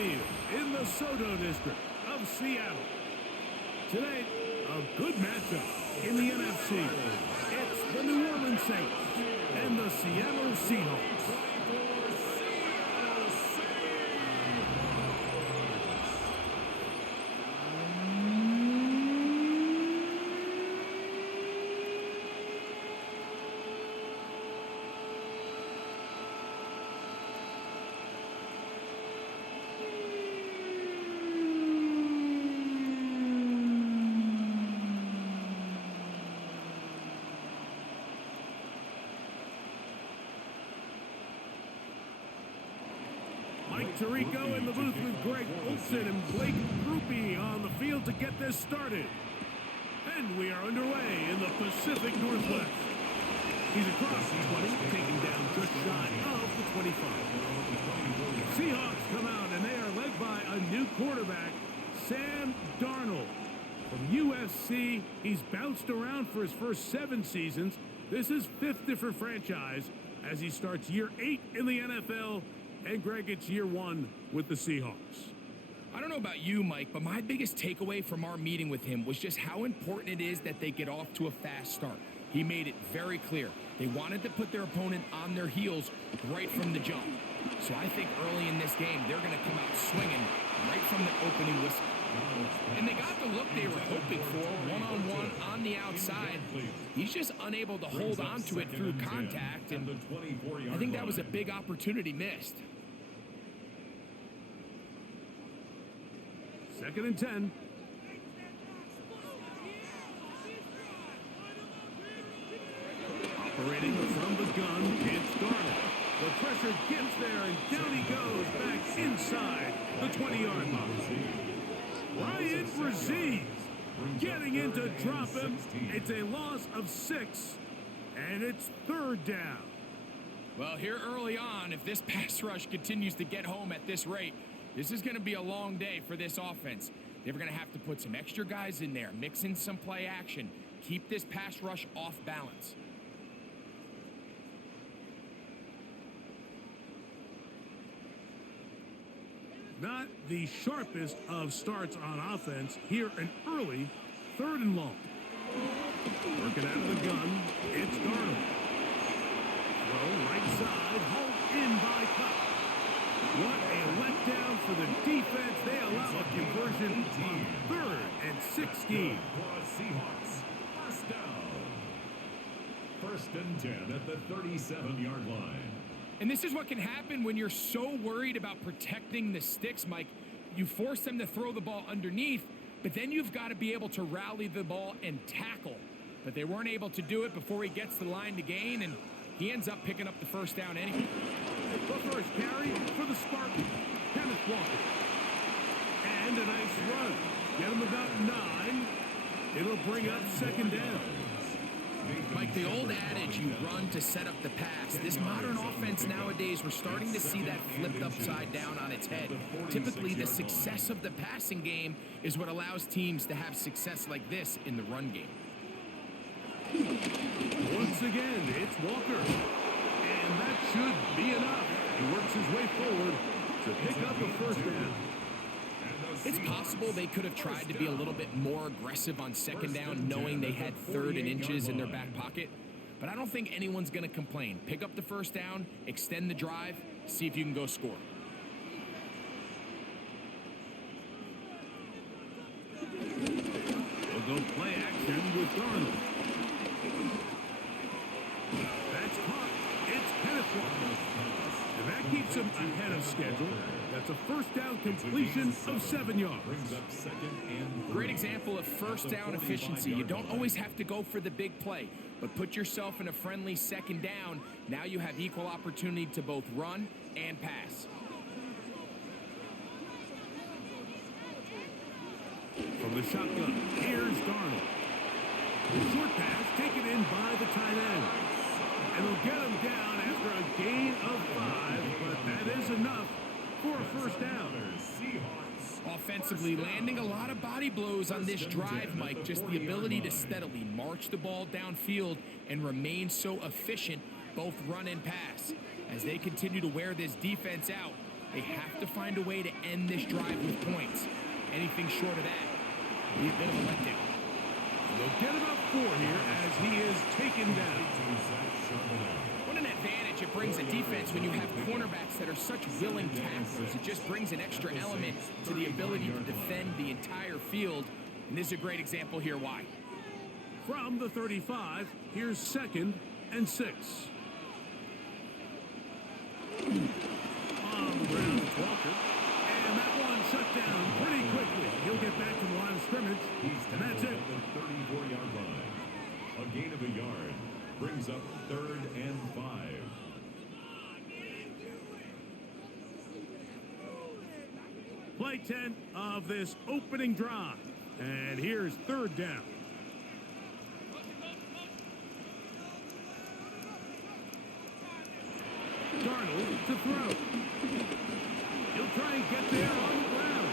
Field in the Soto District of Seattle. Today, a good matchup in the NFC. It's the New Orleans Saints and the Seattle Seahawks. Mike Tirico in the booth with Greg Olson and Blake Grupe on the field to get this started. And we are underway in the Pacific Northwest. He's across the 20, taking down just shy of the 25. Seahawks come out, and they are led by a new quarterback, Sam Darnold. From USC, he's bounced around for his first 7 seasons. This is 5th different franchise as he starts year 8 in the NFL. And Greg, it's year 1 with the Seahawks. I don't know about you, Mike, but my biggest takeaway from our meeting with him was just how important it is that they get off to a fast start. He made it very clear. They wanted to put their opponent on their heels right from the jump. So I think early in this game, they're going to come out swinging right from the opening whistle. And they got the look they were hoping for, one-on-one on the outside. He's just unable to hold on to it through contact, and I think that was a big opportunity missed. 2nd and 10. Operating from the gun, it's Darnold. The pressure gets there, and down he goes back inside the 20-yard line. Ryan Brzee getting in to drop him. It's a loss of 6, and it's 3rd down. Well, here early on, if this pass rush continues to get home at this rate, this is going to be a long day for this offense. They're going to have to put some extra guys in there, mix in some play action, keep this pass rush off balance. Not the sharpest of starts on offense. Here an early 3rd and long. Working out of the gun, it's Darnold. Throw right side, hauled in by Cup. What a letdown for the defense. They allow a conversion on 3rd and 16. Seahawks, first down. 1st and 10 at the 37-yard line. And this is what can happen when you're so worried about protecting the sticks, Mike. You force them to throw the ball underneath, but then you've got to be able to rally the ball and tackle. But they weren't able to do it before he gets the line to gain, and he ends up picking up the 1st down anyway. The first carry for the Spartans, Kenneth Walker. And a nice run. Get him about 9. It'll bring up 2nd down. Mike, the old adage, you run to set up the pass. This modern offense nowadays, we're starting to see that flipped upside down on its head. Typically, the success of the passing game is what allows teams to have success like this in the run game. Once again, it's Walker. And that should be enough. He works his way forward to pick up the 1st down. It's possible they could have tried to be a little bit more aggressive on 2nd down, knowing they had 3rd and inches in their back pocket. But I don't think anyone's going to complain. Pick up the 1st down, extend the drive, see if you can go score. They'll go play action with Darnold. That's caught. It's Kenneth Walker. And that keeps him ahead of schedule. That's a 1st down completion of 7 yards. Great example of 1st down efficiency. You don't always have to go for the big play, but put yourself in a friendly 2nd down. Now you have equal opportunity to both run and pass. From the shotgun, here's Darnold. The short pass taken in by the tight end. And they'll get him down after a gain of 5, but that is enough for a 1st down. Offensively, landing a lot of body blows on this drive, Mike. Just the ability to steadily march the ball downfield and remain so efficient, both run and pass. As they continue to wear this defense out, They have to find a way to end this drive with points. Anything short of that would be a bit of a letdown. They'll get about 4 here as he is taken down. What an advantage it brings a defense when you have cornerbacks that are such willing tacklers. It just brings an extra element to the ability to defend the entire field. And this is a great example here why. From the 35, here's 2nd and 6. On the ground, it's Walker. And that one shut down pretty quickly. He'll get back to the line of scrimmage. And that's it. The 34-yard line. A gain of a yard brings up 3rd and 5. Play 10 of this opening drive. And here's 3rd down. Darnold to throw. He'll try and get there on the ground.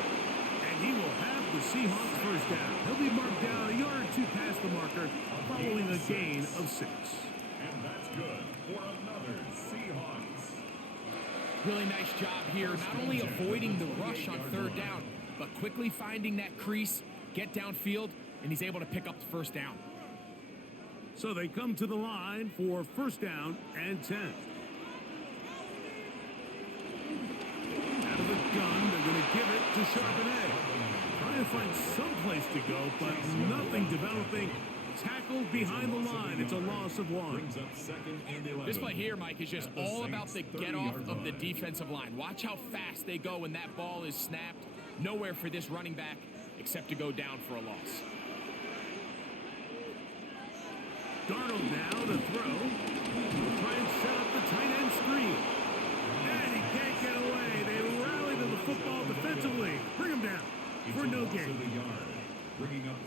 And he will have the Seahawks first down. He'll be marked down a yard or 2 past the marker following a gain of 6. And that's good for another Seahawks. Really nice job here, not only avoiding the rush on 3rd down, but quickly finding that crease, get downfield, and he's able to pick up the first down. So they come to the line for 1st down and 10. Out of the gun, they're going to give it to Charbonnet. Trying to find some place to go, but nothing developing. Tackled behind the line. It's a loss of 1. Brings up 2nd and 11. This play here, Mike, is just all about the get-off of the defensive line. Watch how fast they go when that ball is snapped. Nowhere for this running back except to go down for a loss. Darnold now to throw. He'll try and set up the tight end screen. And he can't get away. They rally to the football defensively. Bring him down for no gain.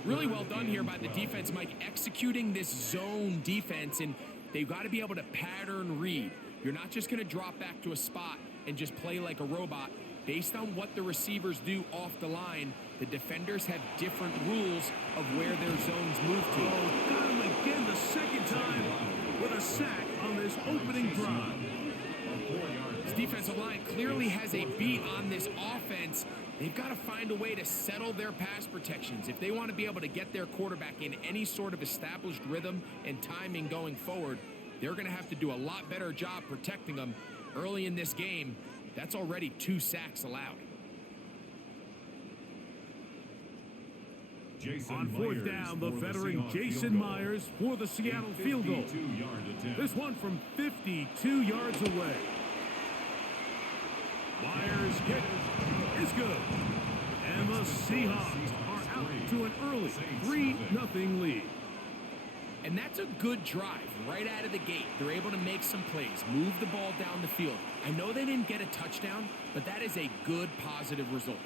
Really well done here by the defense, Mike, executing this zone defense, and they've got to be able to pattern read. You're not just going to drop back to a spot and just play like a robot. Based on what the receivers do off the line, the defenders have different rules of where their zones move to. Oh, got him again the 2nd time with a sack on this opening drive. This defensive line clearly has a beat on this offense. They've got to find a way to settle their pass protections. If they want to be able to get their quarterback in any sort of established rhythm and timing going forward, they're going to have to do a lot better job protecting them. Early in this game, that's already 2 sacks allowed. On 4th down, the veteran Jason Myers for the Seattle field goal. This one from 52 yards away. Myers' kick is good. And the Seahawks are out to an early 3-0 lead. And that's a good drive right out of the gate. They're able to make some plays, move the ball down the field. I know they didn't get a touchdown, but that is a good, positive result.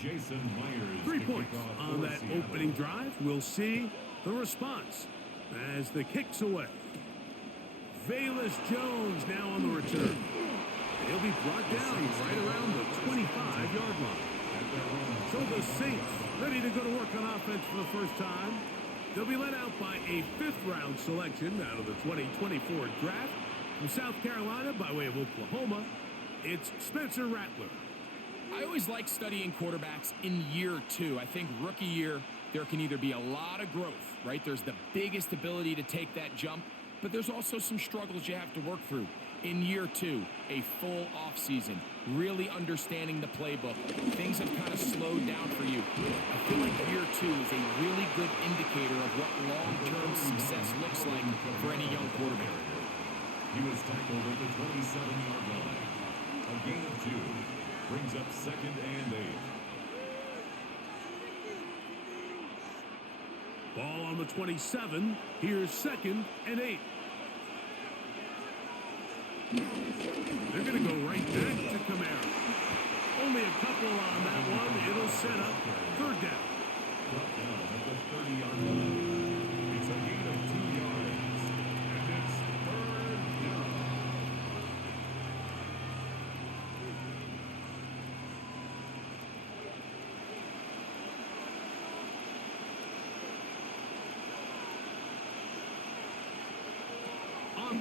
Jason Myers 3 points on that opening drive. We'll see the response as the kick's away. Velus Jones now on the return. He'll be brought down right around the 25-yard line. So the Saints ready to go to work on offense for the first time. They'll be led out by a 5th-round selection out of the 2024 draft. From South Carolina by way of Oklahoma, it's Spencer Rattler. I always like studying quarterbacks in year 2. I think rookie year, there can either be a lot of growth, right? There's the biggest ability to take that jump, but there's also some struggles you have to work through. In year 2, a full offseason, really understanding the playbook. Things have kind of slowed down for you. I feel like year 2 is a really good indicator of what long-term success looks like for any young quarterback. He was tackled at the 27-yard line. A gain of 2 brings up 2nd and 8. Ball on the 27. Here's 2nd and 8. They're going to go right back to Kamara. Only a couple on that one. It'll set up 3rd down. Brought down at the 30-yard line. It's a gain of 2 yards. And it's 3rd down.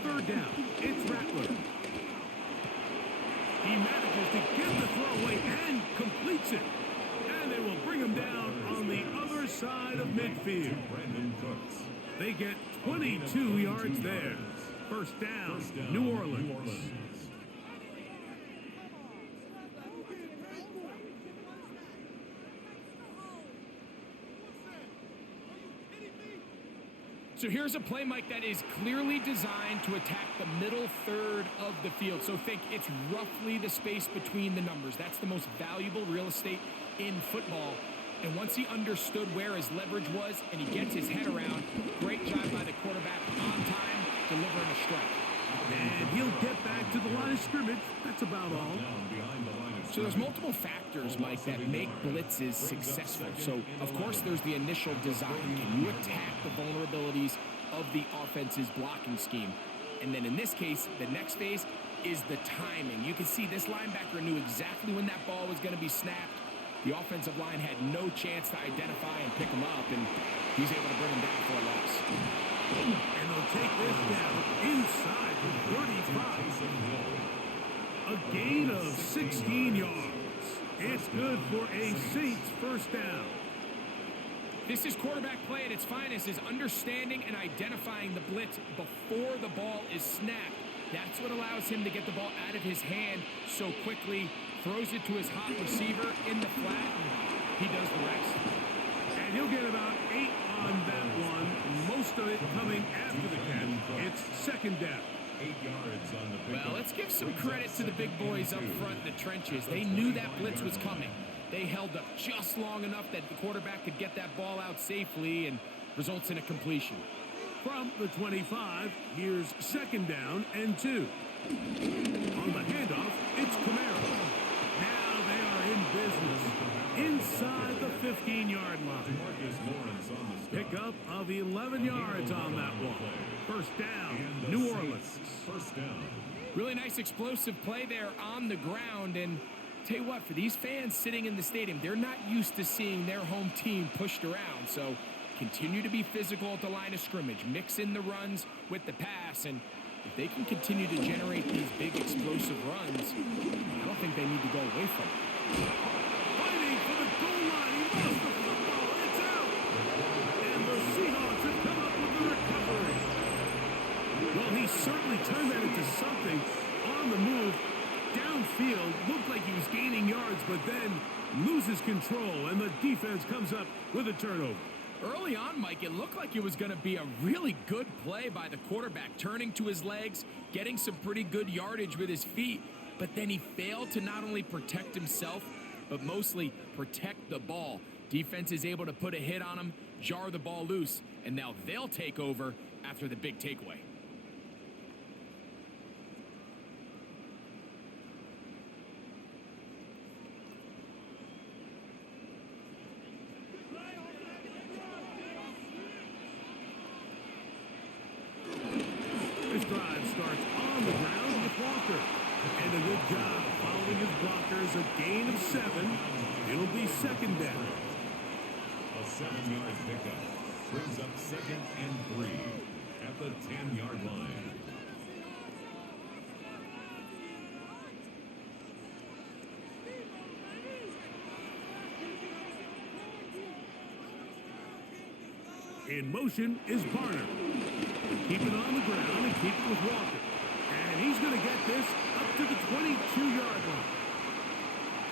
third down. It's Rattler. He manages to get the throw away and completes it. And they will bring him down on the other side of midfield. They get 22 yards there. First down, New Orleans. So here's a play, Mike, that is clearly designed to attack the middle third of the field. So think it's roughly the space between the numbers. That's the most valuable real estate in football. And once he understood where his leverage was and he gets his head around, great job by the quarterback on time, delivering a strike. And he'll get back to the line of scrimmage. That's about all. So there's multiple factors, Mike, that make blitzes successful. So, of course, there's the initial design. Can you attack the vulnerabilities of the offense's blocking scheme? And then in this case, the next phase is the timing. You can see this linebacker knew exactly when that ball was going to be snapped. The offensive line had no chance to identify and pick him up, and he's able to bring him down for a loss. And they'll take this down inside the 35. A gain of 16 yards. It's good for a Saints first down. This is quarterback play at its finest, is understanding and identifying the blitz before the ball is snapped. That's what allows him to get the ball out of his hand so quickly, throws it to his hot receiver in the flat, and he does the rest. And he'll get about 8 on that one, most of it coming after the catch. It's second down. 8 yards on the pickup. Well, let's give some credit to the big boys up front in the trenches. They knew that blitz was coming. They held up just long enough that the quarterback could get that ball out safely and results in a completion. From the 25, here's second down and 2. On the handoff, it's Camaro. Now they are in business inside the 15-yard line. Pickup of 11 yards on that one. First down, New Orleans. First down. Really nice explosive play there on the ground. And tell you what, for these fans sitting in the stadium, they're not used to seeing their home team pushed around. So continue to be physical at the line of scrimmage. Mix in the runs with the pass. And if they can continue to generate these big explosive runs, I don't think they need to go away from it. Fighting for the goal line. He lost the football. It's out. And the Seahawks have come up with the recovery. Well, he certainly turned that into something on the move. Downfield, looked like he was gaining yards, but then loses control, and the defense comes up with a turnover. Early on, Mike, it looked like it was going to be a really good play by the quarterback, turning to his legs, getting some pretty good yardage with his feet, but then he failed to not only protect himself, but mostly protect the ball. Defense is able to put a hit on him, jar the ball loose, and now they'll take over after the big takeaway. This drive starts on the ground with Walker. And a good job following his blockers, a gain of 7. It'll be second down. A 7-yard pickup brings up 2nd and 3 at the 10-yard line. In motion is Barner. Keep it on the ground and keep it with Walker. And he's going to get this up to the 22-yard line.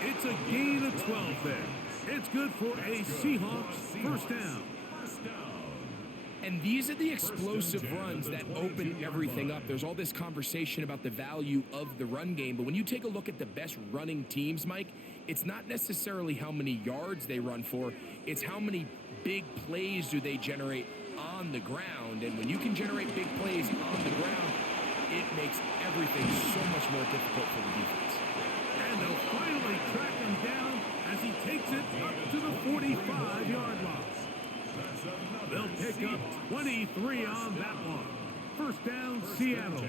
It's a gain of 12 there. It's good for a Seahawks first down. And these are the explosive runs that open everything up. There's all this conversation about the value of the run game, but when you take a look at the best running teams, Mike, it's not necessarily how many yards they run for, it's how many big plays do they generate on the ground. And when you can generate big plays on the ground, it makes everything so much more difficult for the defense. And they'll finally track him down as he takes it up to the 45-yard line. They'll pick up 23 on that one. First down, Seattle.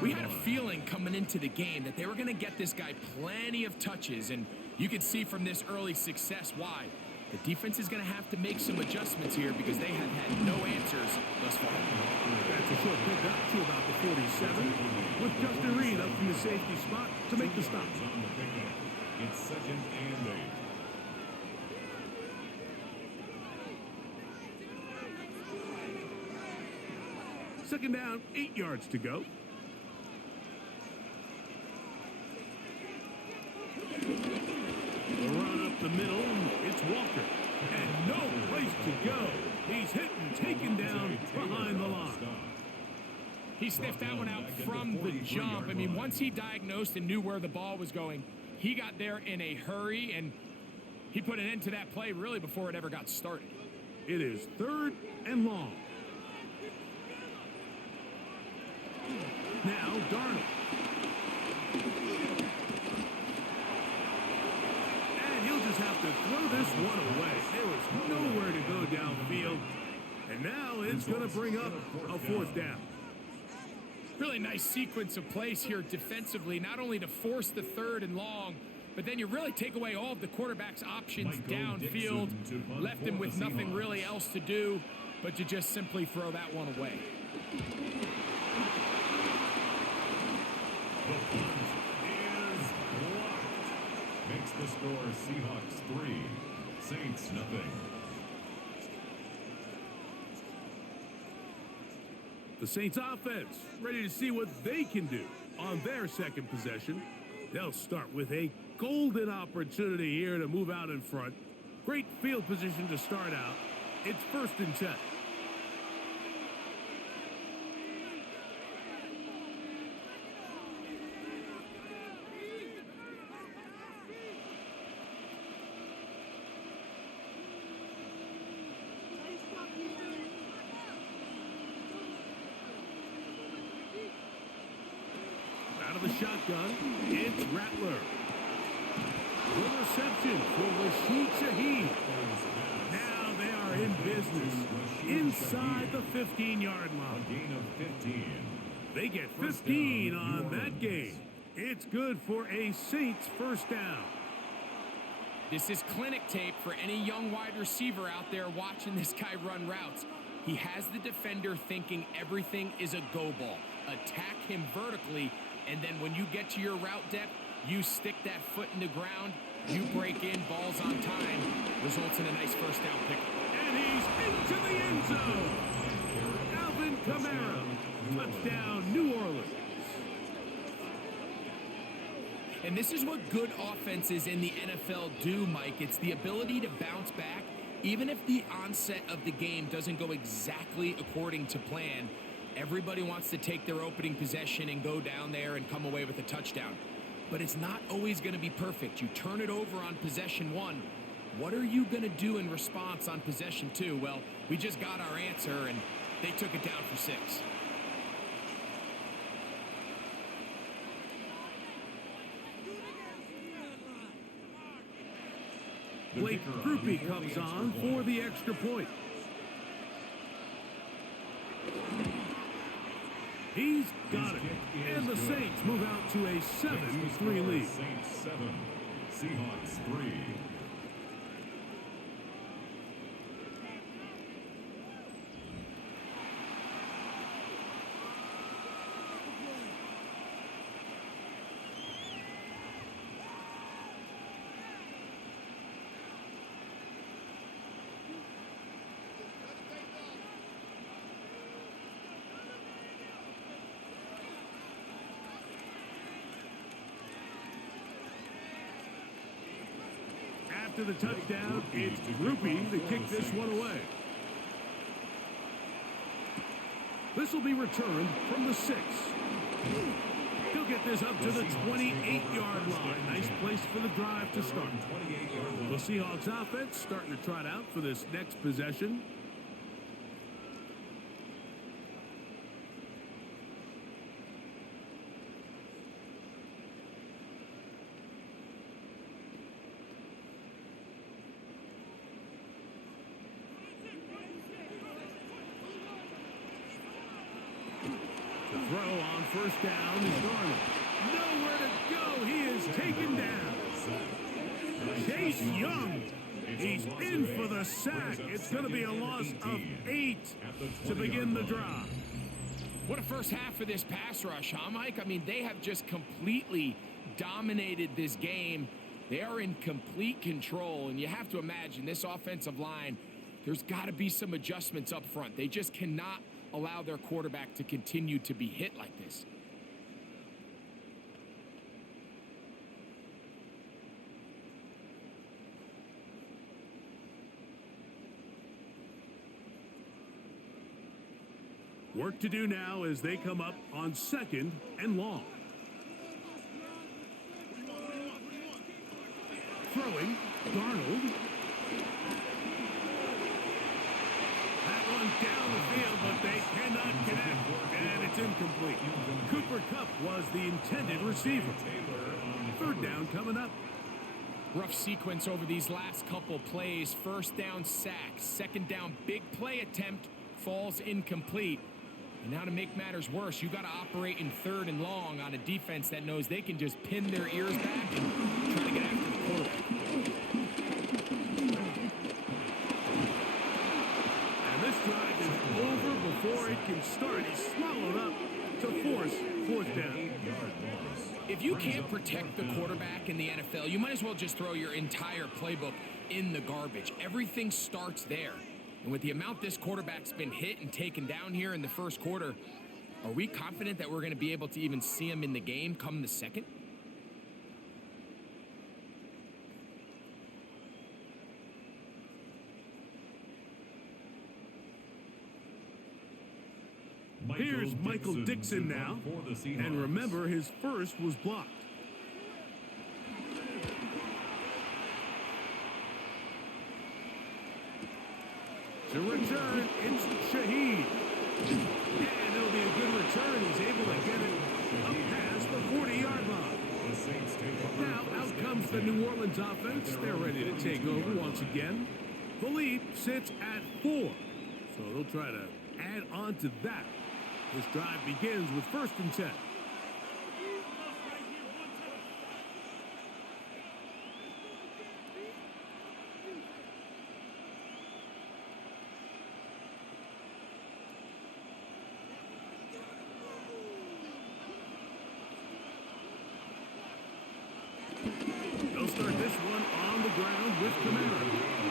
We had a feeling coming into the game that they were going to get this guy plenty of touches, and you could see from this early success why. The defense is going to have to make some adjustments here because they have had no answers thus far. That's a short pickup to about the 47, with Justin Reed up from the safety spot to make the stop. On the pickup. It's 2nd and 8. Second down, 8 yards to go. The run up the middle, it's Walker. And no place to go. He's hit and taken down behind the line. He sniffed that one out from the jump. I mean, once he diagnosed and knew where the ball was going, he got there in a hurry, and he put an end to that play really before it ever got started. It is 3rd and long. Now, Darnold. And he'll just have to throw this one away. There was nowhere to go downfield. And now it's going to bring up a 4th down. Really nice sequence of plays here defensively, not only to force the 3rd and long, but then you really take away all of the quarterback's options downfield, left him with nothing really else to do but to just simply throw that one away. The punt is blocked. Makes the score Seahawks 3, Saints nothing. The Saints offense ready to see what they can do on their second possession. They'll start with a golden opportunity here to move out in front. Great field position to start out. It's 1st and 10. Out of the shotgun, it's Rattler. Good reception for Rashid Shaheed. Now they are in business inside the 15-yard line. A gain of 15. They get 15 on that game. It's good for a Saints 1st down. This is clinic tape for any young wide receiver out there watching this guy run routes. He has the defender thinking everything is a go ball. Attack him vertically, and then when you get to your route depth, you stick that foot in the ground, you break in, balls on time, results in a nice 1st down pick. And he's into the end zone. Alvin Kamara, touchdown, New Orleans. And this is what good offenses in the NFL do, Mike. It's the ability to bounce back, even if the onset of the game doesn't go exactly according to plan. Everybody wants to take their opening possession and go down there and come away with a touchdown. But it's not always going to be perfect. You turn it over on possession 1. What are you going to do in response on possession 2? Well, we just got our answer, and they took it down for 6. Blake Groupie comes on for the extra point. He's got it. And the Saints move out to a 7-3 lead. Saints 7, Seahawks 3. After the touchdown, it's Groupie to kick this one away. This will be returned from the 6. He'll get this up to the 28-yard line. Nice place for the drive to start. The Seahawks offense starting to trot out for this next possession. Throw on 1st down is Darnold. Nowhere to go. He is taken down. Chase Young He's in for the sack. It's going to be a loss of 8 to begin the drive. What a first half for this pass rush, huh, Mike? I mean, they have just completely dominated this game. They are in complete control, and you have to imagine this offensive line, there's got to be some adjustments up front. They just cannot allow their quarterback to continue to be hit like this. Work to do now as they come up on 2nd and long. Throwing, Darnold. That one down the field, but they cannot connect, and it's incomplete. Cooper Kupp was the intended receiver. 3rd down coming up. Rough sequence over these last couple plays. 1st down sack, 2nd down big play attempt, falls incomplete. And now to make matters worse, you got to operate in 3rd and long on a defense that knows they can just pin their ears back and try to get after the quarterback. And this drive is over before it can start. He's swallowed up to force 4th down. If you can't protect the quarterback in the NFL, you might as well just throw your entire playbook in the garbage. Everything starts there. And with the amount this quarterback's been hit and taken down here in the 1st quarter, are we confident that we're going to be able to even see him in the game come the 2nd? Here's Michael Dixon now. And remember, his first was blocked. To return, it's Shaheed. And it'll be a good return. He's able to get it up past the 40-yard line. Now out comes the New Orleans offense. They're ready to take over once again. The lead sits at 4. So they'll try to add on to that. This drive begins with 1st and 10. They'll start this one on the ground with Camara.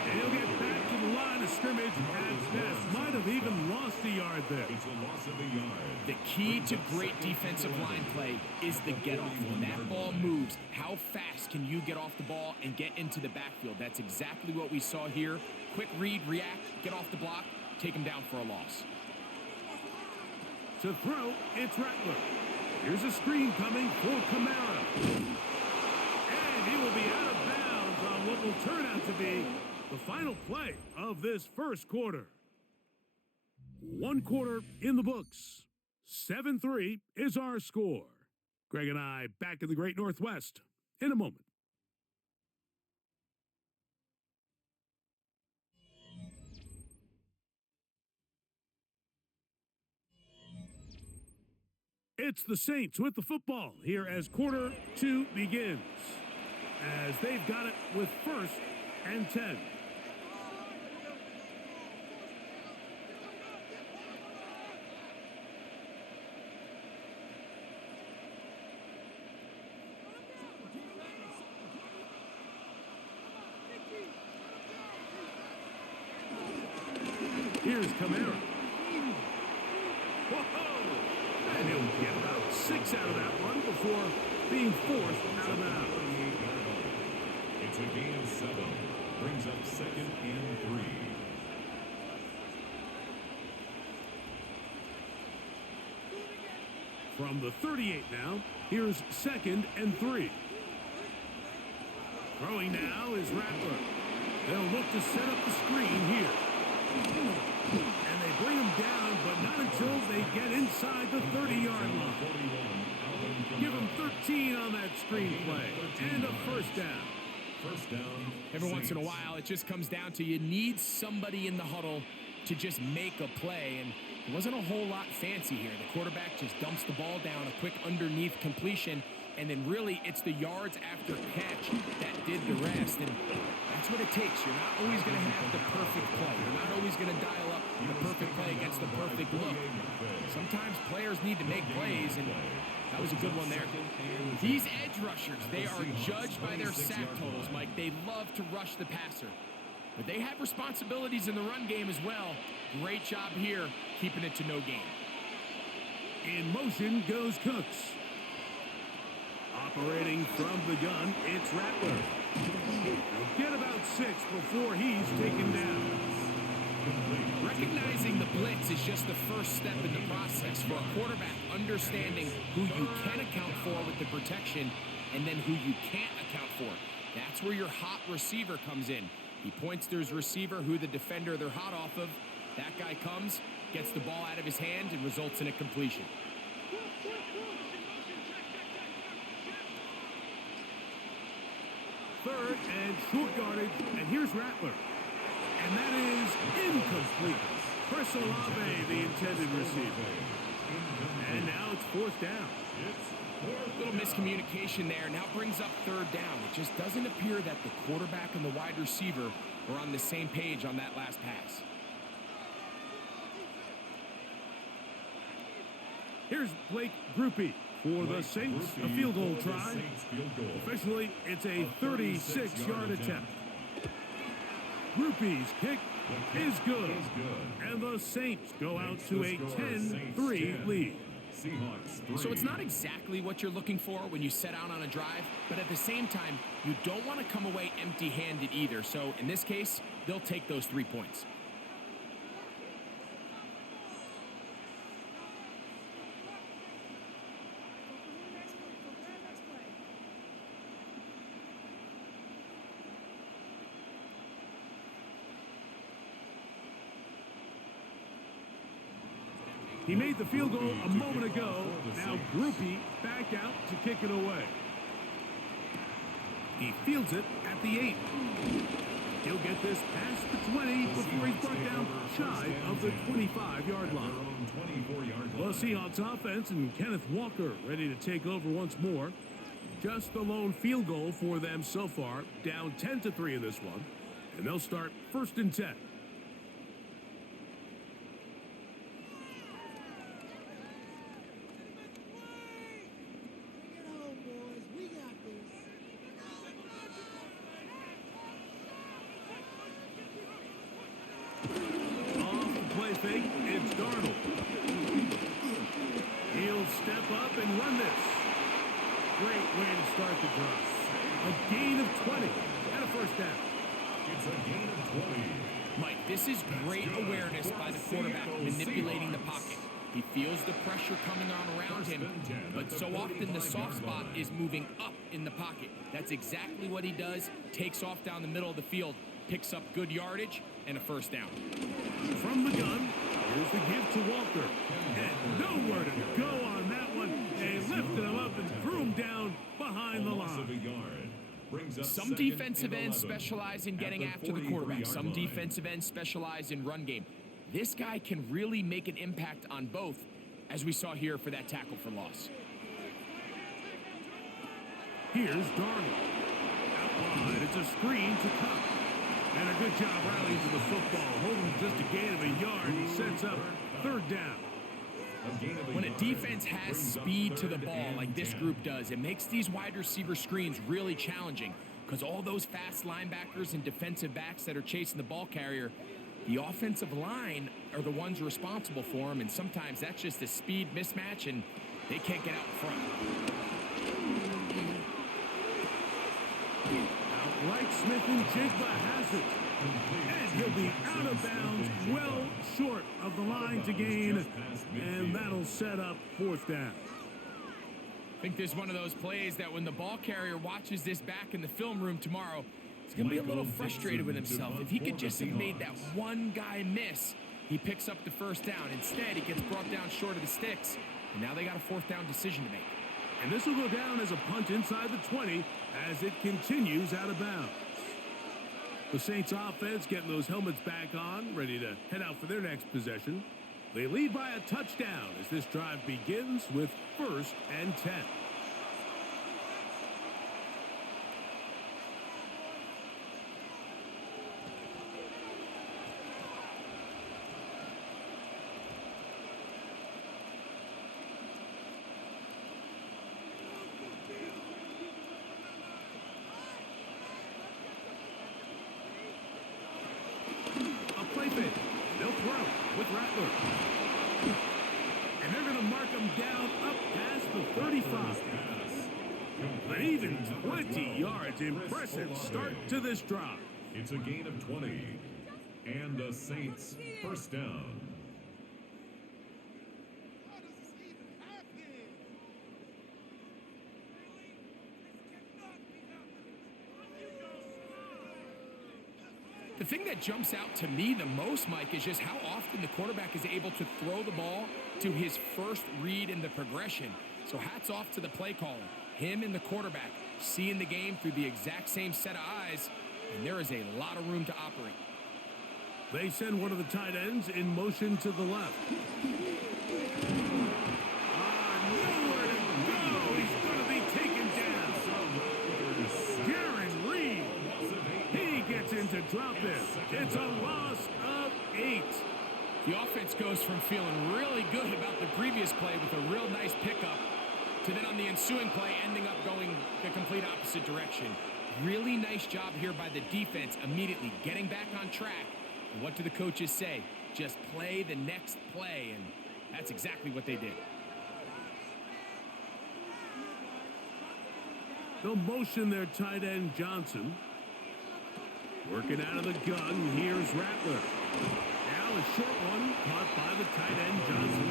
And he'll get back to the line of scrimmage at best. Might have even lost a yard there. It's a loss of a yard. The key to great defensive line play is the get-off. When that ball moves, how fast can you get off the ball and get into the backfield? That's exactly what we saw here. Quick read, react, get off the block, take him down for a loss. To throw, it's Rattler. Here's a screen coming for Camara. And he will be out of bounds on what will turn out to be the final play of this 1st quarter. 1 quarter in the books. 7-3 is our score. Greg and I back in the Great Northwest in a moment. It's the Saints with the football here as quarter 2 begins. As they've got it with 1st and 10. Here's Camara. Whoa! And he'll get about 6 out of that one before being forced out of bounds. It's a gain of 7. Brings up 2nd and 3. From the 38 now, here's 2nd and 3. Throwing now is Rattler. They'll look to set up the screen here. And they bring him down, but not until they get inside the 30-yard line. Give him 13 on that screen play. And a 1st down. First down. Every once in a while, it just comes down to you need somebody in the huddle to just make a play. And it wasn't a whole lot fancy here. The quarterback just dumps the ball down, a quick underneath completion. and then really it's the yards after catch that did the rest. And that's what it takes. You're not always going to have the perfect play. You're not always going to dial up the perfect play against the perfect look. Sometimes players need to make plays, and that was a good one there. These edge rushers, they are judged by their sack totals, Mike. They love to rush the passer. But they have responsibilities in the run game as well. Great job here, keeping it to no gain. In motion goes Cooks. Operating from the gun, it's Rattler. He'll get about 6 before he's taken down. Recognizing the blitz is just the first step in the process for a quarterback, understanding who you can account for with the protection and then who you can't account for. That's where your hot receiver comes in. He points to his receiver, who the defender they're hot off of. That guy comes, gets the ball out of his hand, and results in a completion. Third and short yardage, and here's Rattler. And that is incomplete. Chris Olave, the intended receiver. And now it's 4th down. A little miscommunication there. Now brings up 3rd down. It just doesn't appear that the quarterback and the wide receiver are on the same page on that last pass. Here's Blake Groupie for the Saints, a field goal try. Officially, it's a 36-yard attempt. Groupie's kick is good. And the Saints go out to a 10-3 lead. So it's not exactly what you're looking for when you set out on a drive, but at the same time, you don't want to come away empty-handed either. So in this case, they'll take those 3 points. He made the field goal a moment ago. Now Groupie back out to kick it away. He fields it at the 8. He'll get this past the 20 before he's brought down shy of the 25-yard line. The Seahawks offense and Kenneth Walker ready to take over once more. Just the lone field goal for them so far, down 10-3 in this one. And they'll start 1st and 10. Fake, it's Darnold. He'll step up and run this. Great way to start the drive. A gain of 20 and a 1st down. It's a gain of 20. Mike, this is great awareness by the quarterback manipulating the pocket. He feels the pressure coming on around him, but so often the soft spot is moving up in the pocket. That's exactly what he does. Takes off down the middle of the field, picks up good yardage, and a 1st down. From the gun, here's the give to Walker. And nowhere to go on that one. They lifted him up and threw him down behind the line. Some defensive ends specialize in getting after the quarterback. Some defensive ends specialize in run game. This guy can really make an impact on both, as we saw here for that tackle for loss. Here's Darnold. Out wide, it's a screen to Cup. And a good job rallying to the football. Holding just a gain of a yard. He sets up 3rd down. When a defense has speed to the ball like this group does, it makes these wide receiver screens really challenging because all those fast linebackers and defensive backs that are chasing the ball carrier, the offensive line are the ones responsible for them, and sometimes that's just a speed mismatch, and they can't get out in front. Outright Smith and Jigba has it. And he'll be out of bounds, well short of the line to gain, and that'll set up 4th down. I think there's one of those plays that when the ball carrier watches this back in the film room tomorrow, he's going to be a little frustrated with himself. If he could just have made that one guy miss, he picks up the 1st down. Instead, he gets brought down short of the sticks, and now they got a 4th down decision to make. And this will go down as a punt inside the 20 as it continues out of bounds. The Saints offense getting those helmets back on, ready to head out for their next possession. They lead by a touchdown as this drive begins with 1st and 10. 45. An even 20 yards. Impressive start to this drive. It's a gain of 20. And the Saints first down. The thing that jumps out to me the most, Mike, is just how often the quarterback is able to throw the ball to his first read in the progression. So hats off to the play caller. Him and the quarterback seeing the game through the exact same set of eyes, and there is a lot of room to operate. They send one of the tight ends in motion to the left. Nowhere to go. He's going to be taken down. Garrett Reed. He gets into drop in. It's a loss of 8. The offense goes from feeling really good about the previous play with a real nice pickup to then on the ensuing play ending up going the complete opposite direction. Really nice job here by the defense, immediately getting back on track. And what do the coaches say? Just play the next play, and that's exactly what they did. They'll motion their tight end Johnson. Working out of the gun, here's Rattler. Now a short one caught by the tight end Johnson.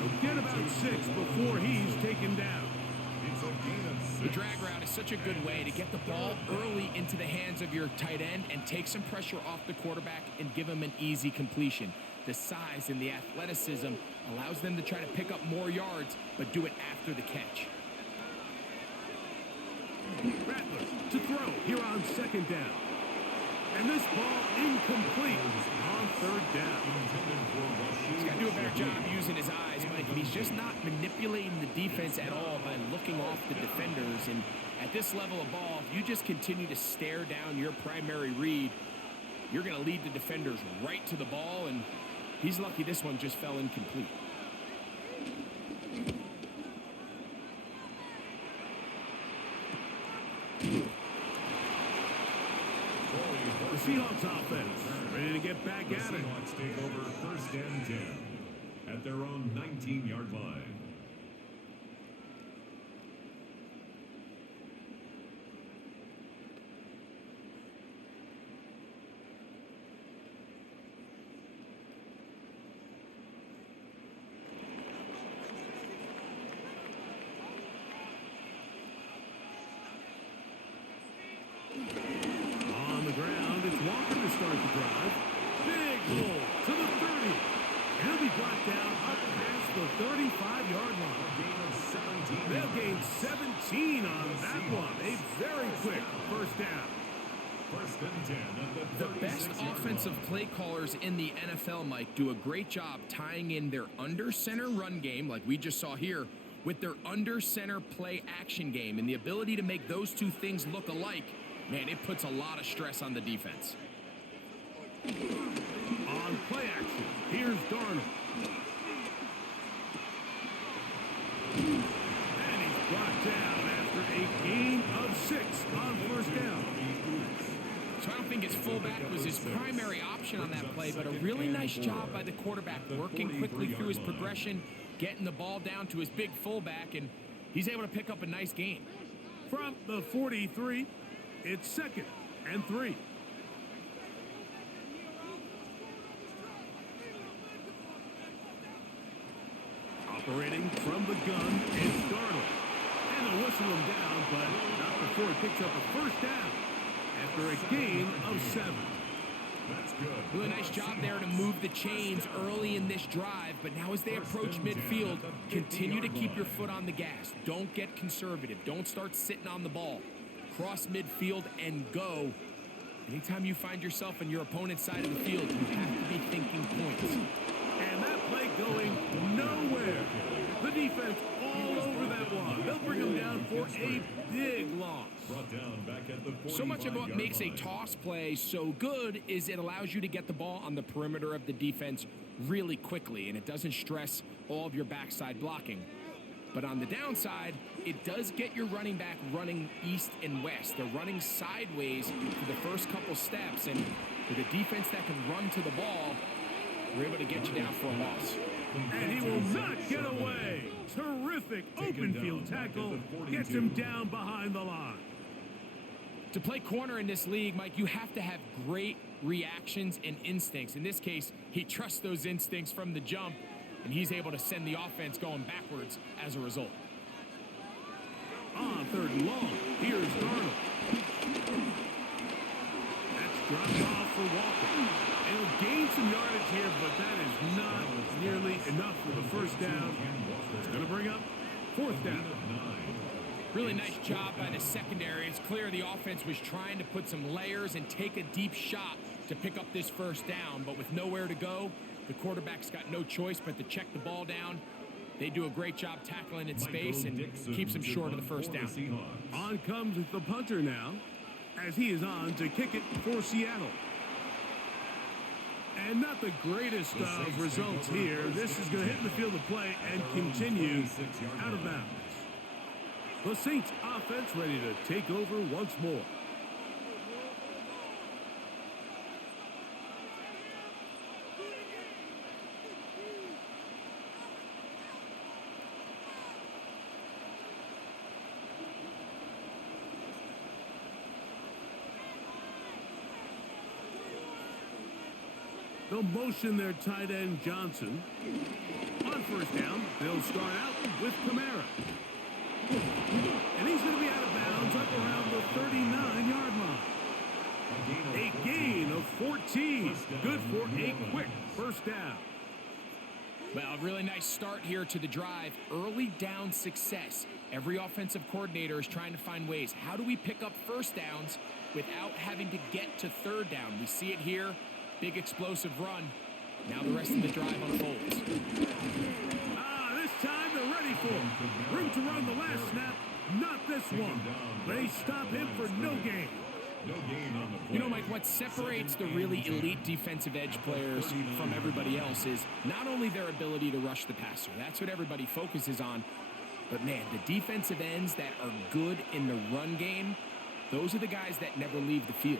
He'll get about 6 before he's taken down. The drag route is such a good way to get the ball early into the hands of your tight end and take some pressure off the quarterback and give him an easy completion. The size and the athleticism allows them to try to pick up more yards, but do it after the catch. Rattler to throw here on 2nd down. And this ball incomplete on 3rd down. He's got to do a better job using his eyes, Mike, and he's just not manipulating the defense at all by looking off the defenders. And at this level of ball, if you just continue to stare down your primary read, you're going to lead the defenders right to the ball, and he's lucky this one just fell incomplete. The Seahawks offense ready to get back The at it. Seahawks take over 1st and 10 at their own 19-yard line. On the ground, it's Walker to start the drive. Big hole to the 30. He'll be brought down up past the 35-yard line. They'll gain 17 on that one. A very quick 1st down. 1st and 10 at The best offensive play callers in the NFL, Mike, do a great job tying in their under-center run game, like we just saw here, with their under-center play action game. And the ability to make those two things look alike, man, it puts a lot of stress on the defense. On play action, here's Darnold. And he's brought down after a gain of 6 on 1st down. So I don't think his fullback was his primary option on that play, but a really nice job by the quarterback working quickly through his progression, getting the ball down to his big fullback, and he's able to pick up a nice gain. From the 43, it's 2nd and 3. Operating from the gun is Darnold. And they'll whistle him down, but not before he picks up a 1st down after a gain of 7. That's good. Really nice job there to move the chains early in this drive, but now as they approach midfield, continue to keep your foot on the gas. Don't get conservative. Don't start sitting on the ball. Cross midfield and go. Anytime you find yourself on your opponent's side of the field, you have to be thinking points. And that play going nowhere. The defense all over that one. They'll bring him down for a big loss. Brought down back at the So much of what makes a toss play so good is it allows you to get the ball on the perimeter of the defense really quickly, and it doesn't stress all of your backside blocking. But on the downside, it does get your running back running east and west. They're running sideways for the first couple steps, and with a defense that can run to the ball, we're able to get you down for a loss. And he will not get away. Terrific open field tackle. Gets him down behind the line. To play corner in this league, Mike, you have to have great reactions and instincts. In this case, he trusts those instincts from the jump, and he's able to send the offense going backwards as a result. On 3rd and long, here's Darnold. That's dropped off for Walker. And he'll gain some yardage here, but that is not nearly enough for the first down. It's going to bring up 4th down. Really nice job by the secondary. It's clear the offense was trying to put some layers and take a deep shot to pick up this first down, but with nowhere to go, the quarterback's got no choice but to check the ball down. They do a great job tackling in space and keeps him short of the first down. On comes the punter now, as he is on to kick it for Seattle. And not the greatest of results here. This is going to hit the field of play and continue out of bounds. The Saints offense ready to take over once more. They'll motion their tight end Johnson. On 1st down, they'll start out with Kamara. And he's going to be out of bounds up around the 39-yard line. A gain of 14. Good for a quick first down. Well, a really nice start here to the drive. Early down success. Every offensive coordinator is trying to find ways. How do we pick up first downs without having to get to 3rd down? We see it here. Big explosive run. Now the rest of the drive unfolds. This time they're ready for him. Room to run the last snap. Not this one. They stop him for no gain. You know, Mike, what separates the really elite defensive edge players from everybody else is not only their ability to rush the passer. That's what everybody focuses on. But, man, the defensive ends that are good in the run game, those are the guys that never leave the field.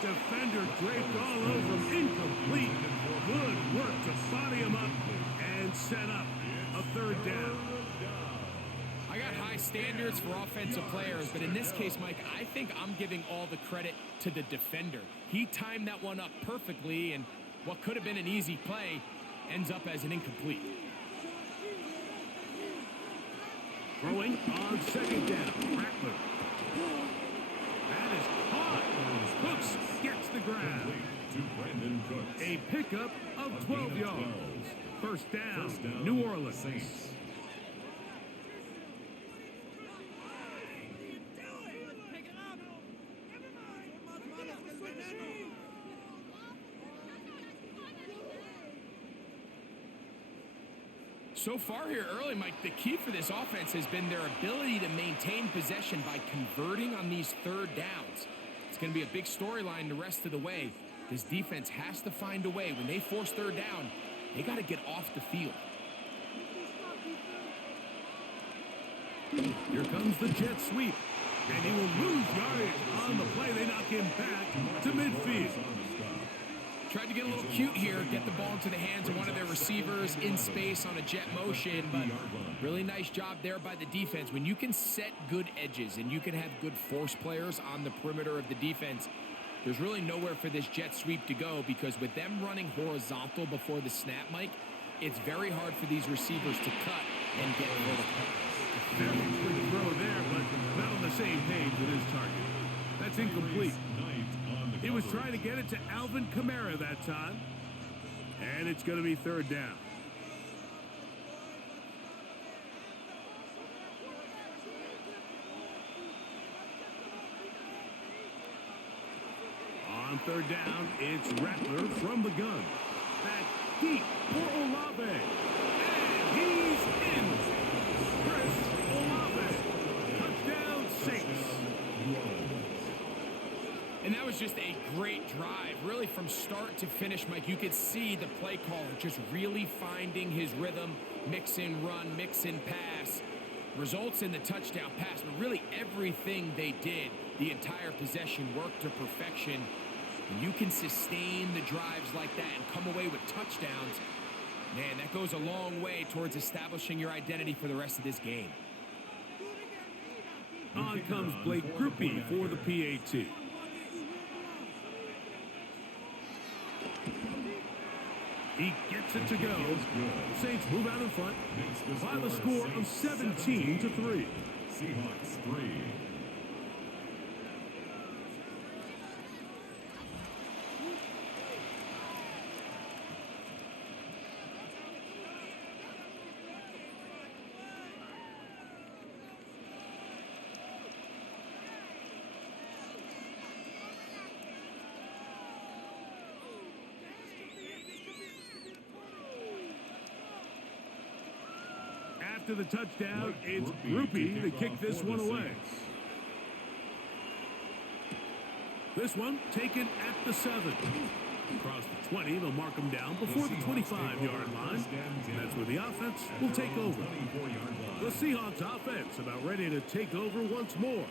Defender draped all over him. Incomplete. Good work to body him up and set up a 3rd down. I got high standards for offensive players, but in this case, Mike, I think I'm giving all the credit to the defender. He timed that one up perfectly, and what could have been an easy play ends up as an incomplete. Throwing on 2nd down. Rattler. That is caught. Cooks gets the grab. A pickup of 12 yards. First down, New Orleans. So far here early, Mike, the key for this offense has been their ability to maintain possession by converting on these 3rd downs. It's going to be a big storyline the rest of the way. This defense has to find a way. When they force 3rd down, they got to get off the field. Here comes the jet sweep. And he will lose yardage on the play. They knock him back to midfield. Tried to get a little cute here, get the ball into the hands of one of their receivers in space on a jet motion, but really nice job there by the defense. When you can set good edges and you can have good force players on the perimeter of the defense, there's really nowhere for this jet sweep to go, because with them running horizontal before the snap, Mike, it's very hard for these receivers to cut and get vertical. Very good throw there, but not on the same page with his target. That's incomplete. He was trying to get it to Alvin Kamara that time. And it's going to be 3rd down. On 3rd down, it's Rattler from the gun. Back deep for Olave. And he's in. Chris Olave. Touchdown, Saints. And that was just a great drive, really from start to finish, Mike. You could see the play caller just really finding his rhythm, mix in run, mix in pass, results in the touchdown pass. But really everything they did, the entire possession worked to perfection. When you can sustain the drives like that and come away with touchdowns, man, that goes a long way towards establishing your identity for the rest of this game. On comes Blake Groupie for the PAT. He gets it to go. Saints move out in front by the score of 17-3. Seahawks 3. After the touchdown, it's Groupie to kick this one away. This one taken at the 7. Across the 20, they'll mark him down before the 25-yard line. And that's where the offense will take over. The Seahawks offense about ready to take over once more.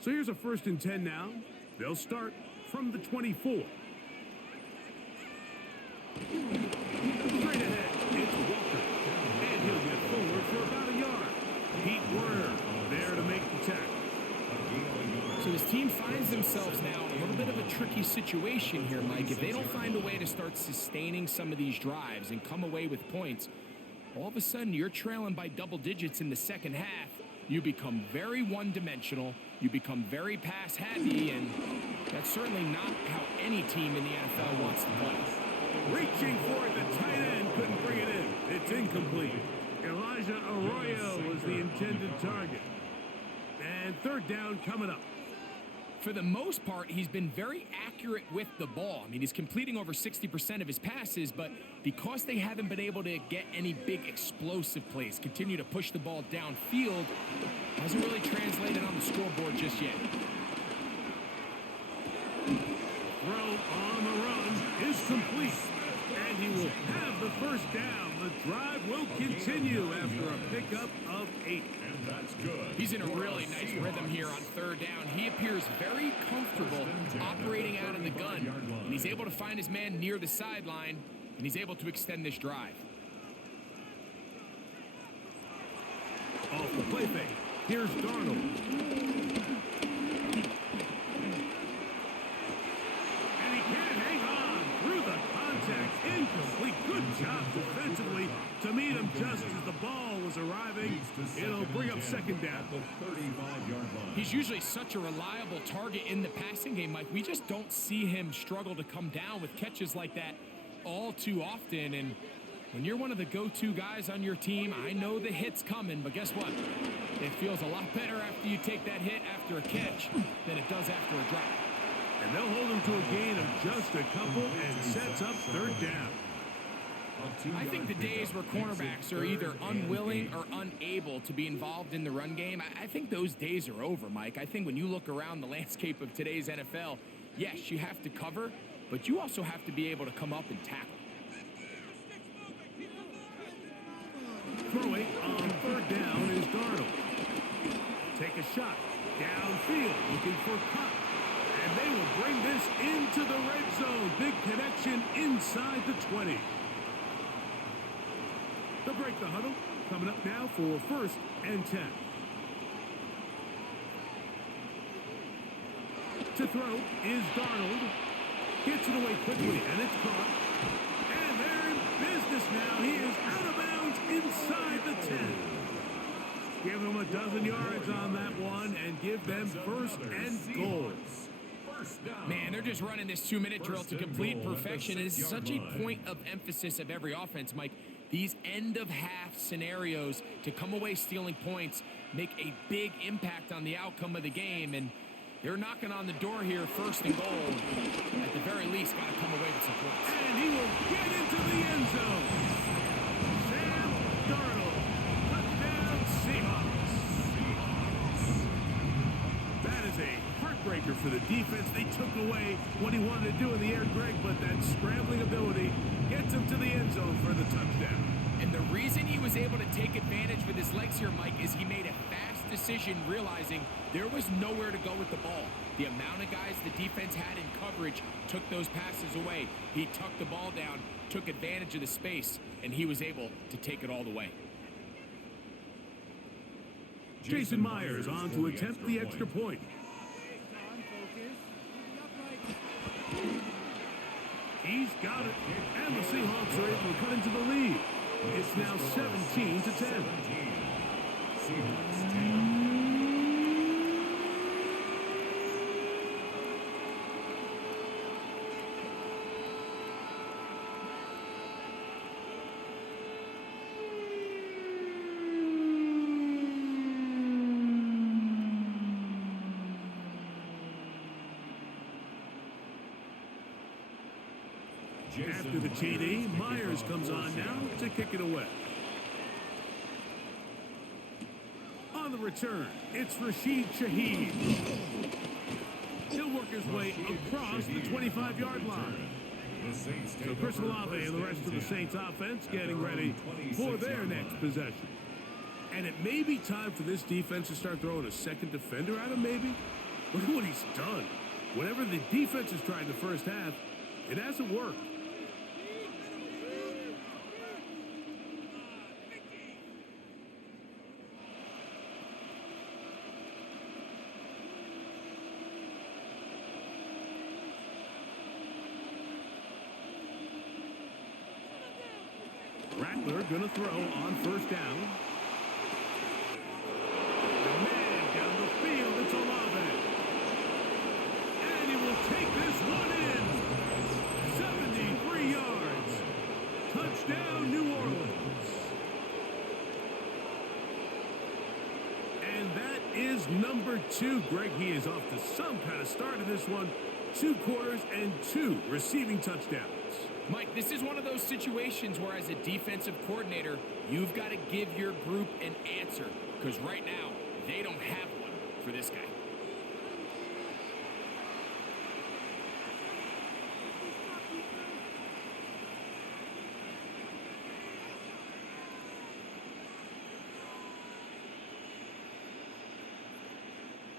So here's a 1st and 10 now. They'll start from the 24. Straight ahead, it's Walker. And he'll get forward for about a yard. Pete Werner there to make the tackle. So this team finds themselves now in a little bit of a tricky situation here, Mike. If they don't find a way to start sustaining some of these drives and come away with points, all of a sudden you're trailing by double digits in the second half. You become very one-dimensional. You become very pass-happy, and that's certainly not how any team in the NFL wants to play. Reaching for it, the tight end couldn't bring it in. It's incomplete. Elijah Arroyo was the intended target. And 3rd down coming up. For the most part, he's been very accurate with the ball. I mean, he's completing over 60% of his passes, but because they haven't been able to get any big explosive plays, continue to push the ball downfield, hasn't really translated on the scoreboard just yet. Throw on the run is complete. And he will have the 1st down. The drive will continue after a pickup of 8. And that's good. He's in a really nice rhythm here on 3rd down. He appears very comfortable operating out of the gun. And he's able to find his man near the sideline, and he's able to extend this drive. Off the play fake. Here's Darnold. And he can't hang on through the contact. Incomplete. Good job defensively to meet him just as the ball was arriving. It'll bring up 2nd down. The 35-yard line. He's usually such a reliable target in the passing game, Mike. We just don't see him struggle to come down with catches like that all too often. And when you're one of the go-to guys on your team, I know the hit's coming, but guess what? It feels a lot better after you take that hit after a catch than it does after a drop. And they'll hold him to a gain of just a couple and sets up 3rd down. I think the days where cornerbacks are either unwilling or unable to be involved in the run game, I think those days are over, Mike. I think when you look around the landscape of today's NFL, yes, you have to cover, but you also have to be able to come up and tackle. Throwing on 3rd down is Darnold. Take a shot downfield, looking for Cup. And they will bring this into the red zone. Big connection inside the 20. They'll break the huddle. Coming up now for 1st and 10. To throw is Darnold. Gets it away quickly, and it's caught. And they're in business now. He is out of bounds inside the 10. Give them a dozen yards on that one and give them 1st and goal. Man, they're just running this 2-minute drill to complete perfection. It's such a point of emphasis of every offense, Mike. These end-of-half scenarios to come away stealing points make a big impact on the outcome of the game, and they're knocking on the door here, 1st and goal. At the very least, got to come away with some points. And he will get into the end zone. Sam Darnold, touchdown Seahawks. That is a heartbreaker for the defense, they took away what he wanted to do in the air, Greg, but that scrambling ability gets him to the end zone for the touchdown. And the reason he was able to take advantage with his legs here, Mike, is he made a fast decision realizing there was nowhere to go with the ball. The amount of guys the defense had in coverage took those passes away. He tucked the ball down, took advantage of the space, and he was able to take it all the way. Jason Myers on to attempt the extra point. He's got it, and the Seahawks are able to cut into the lead. It's now 17-10. Seahawks 10. After the TD, Myers comes on now to kick it away. On the return, it's Rashid Shaheed. He'll work his way across the 25-yard line. So Chris Olave and the rest of the Saints offense getting ready for their next possession. And it may be time for this defense to start throwing a second defender at him, maybe. Look at what he's done. Whatever the defense has tried in the first half, it hasn't worked. Rattler going to throw on first down. The man down the field, it's Olave. And he will take this one in. 73 yards. Touchdown, New Orleans. And that is number 2. Greg, he is off to some kind of start in this one. 2 quarters and 2 receiving touchdowns. Mike, this is one of those situations where as a defensive coordinator, you've got to give your group an answer, because right now, they don't have one for this guy.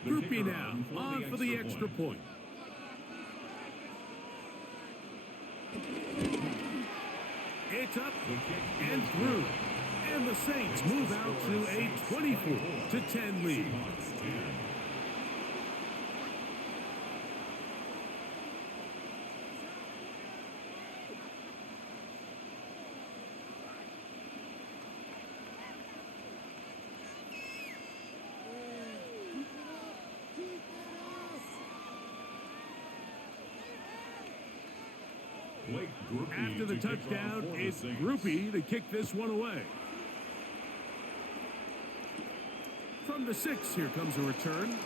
Groupie now, on for the extra point. It's up and through. And the Saints move out to a 24-10 lead. After the touchdown, it's Groupie to kick this one away. From the 6, here comes a return.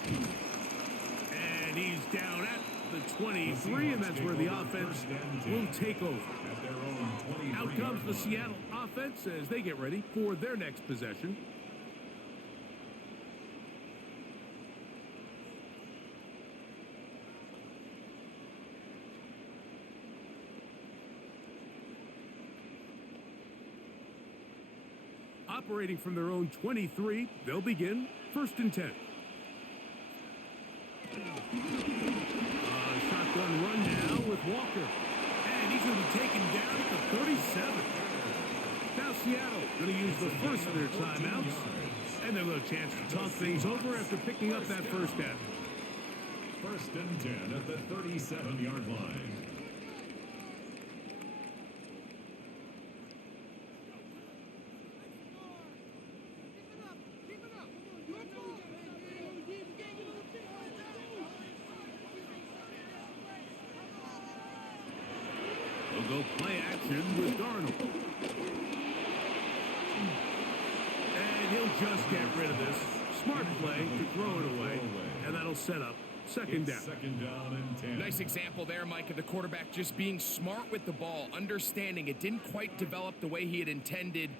And he's down at the 23, and that's where the offense will take over. Out comes the Seattle offense as they get ready for their next possession. Operating from their own 23, they'll begin 1st and 10. Shotgun run now with Walker. And he's going to be taken down at the 37. Now Seattle going to use the first of their timeouts. And they'll have a chance to talk things over after picking up that first down. 1st and 10 at the 37-yard line. They'll go play action with Darnold. And he'll just get rid of this. Smart play to throw it away. And that'll set up second down. Second down and 10. Nice example there, Mike, of the quarterback just being smart with the ball, understanding it didn't quite develop the way he had intended.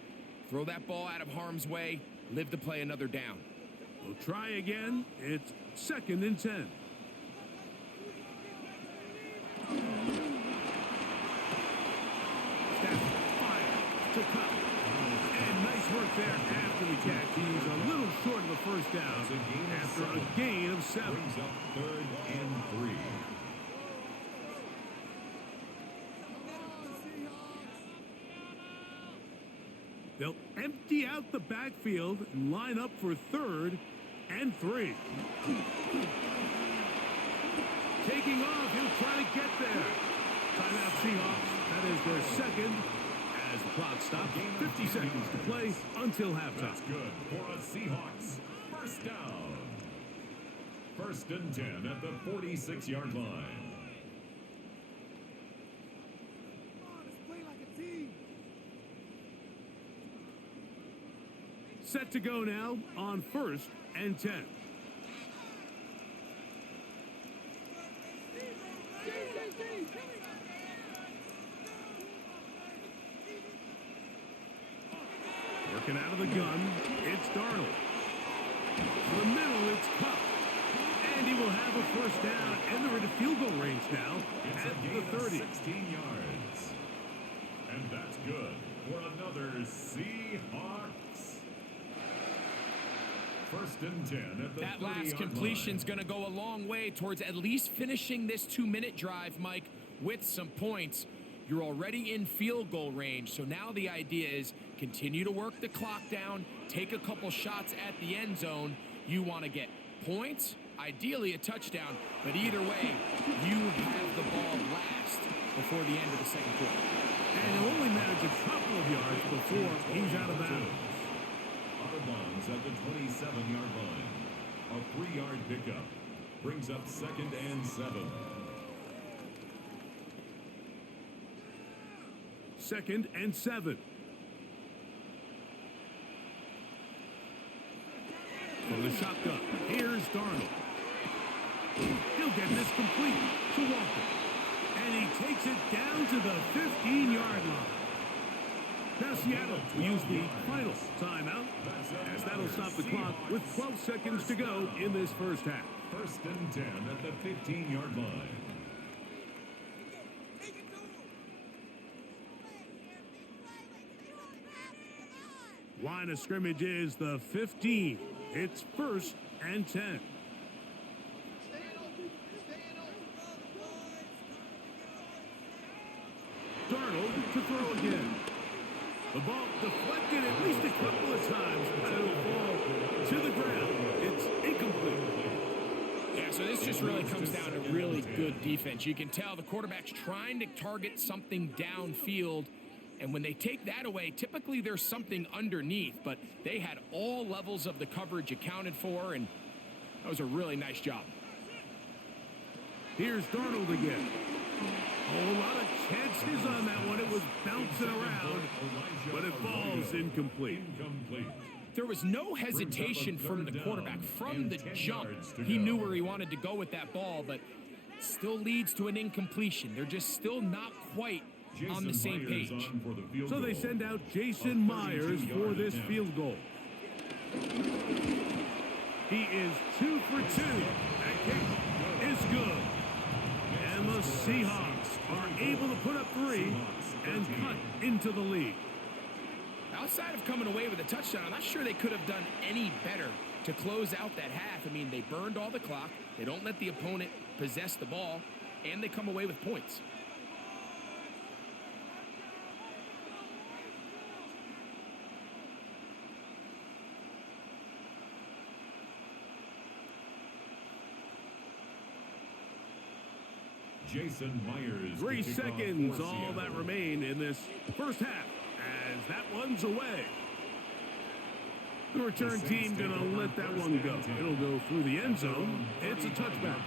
Throw that ball out of harm's way, live to play another down. We'll try again. It's 2nd and 10. fair after the catch. He's a little short of the first down after a gain of 7. Brings up 3rd and 3. They'll empty out the backfield and line up for 3rd and 3. Taking off, he'll try to get there. Timeout Seahawks. That is their second. As the clock stops, 50 seconds to play until halftime. That's good for a Seahawks. First down. 1st and 10 at the 46-yard line. Set to go now on 1st and 10. Working out of the gun, it's Darnold. To the middle, it's Cup. And he will have a first down, and they're in field goal range now at the 30. 16 yards. And that's good for another Seahawks. 1st and 10 at the That 30-yard last completion's line. going to go a long way towards at least finishing this 2-minute drive, Mike, with some points. You're already in field goal range, so now the idea is continue to work the clock down, take a couple shots at the end zone. You want to get points, ideally a touchdown, but either way, you have the ball last before the end of the second quarter. And he'll only manage a couple of yards before he's out of bounds. Out of bounds at the 27-yard line. A 3-yard pickup brings up 2nd and 7. 2nd and 7. From the shotgun, here's Darnold. He'll get this complete to Walker. And he takes it down to the 15-yard line. Now Seattle will use the final timeout, as that'll stop the clock with 12 seconds to go in this first half. 1st and 10 at the 15-yard line. Line of scrimmage is the 15. It's 1st and 10. Darnold to throw again. The ball deflected at least a couple of times, but it'll fall to the ground. It's incomplete. Yeah, so this just really comes down to really good defense. You can tell the quarterback's trying to target something downfield, and when they take that away, typically there's something underneath, but they had all levels of the coverage accounted for, and that was a really nice job. Here's Darnold again. Oh, a lot of chances on that one. It was bouncing around, but it falls incomplete. There was no hesitation from the quarterback. From the jump, he knew where he wanted to go with that ball, but still leads to an incompletion. They're just still not quite on the same page. So they send out Jason Myers for this field goal. He is 2 for 2. That kick is good. And the Seahawks are able to put up 3 and cut into the lead. Outside of coming away with a touchdown, I'm not sure they could have done any better to close out that half. I mean, they burned all the clock. They don't let the opponent possess the ball, and they come away with points. Jason Myers. 3 seconds, all that remain in this first half, as that one's away. The return team gonna let that one go. It'll go through the end zone. It's a touchback.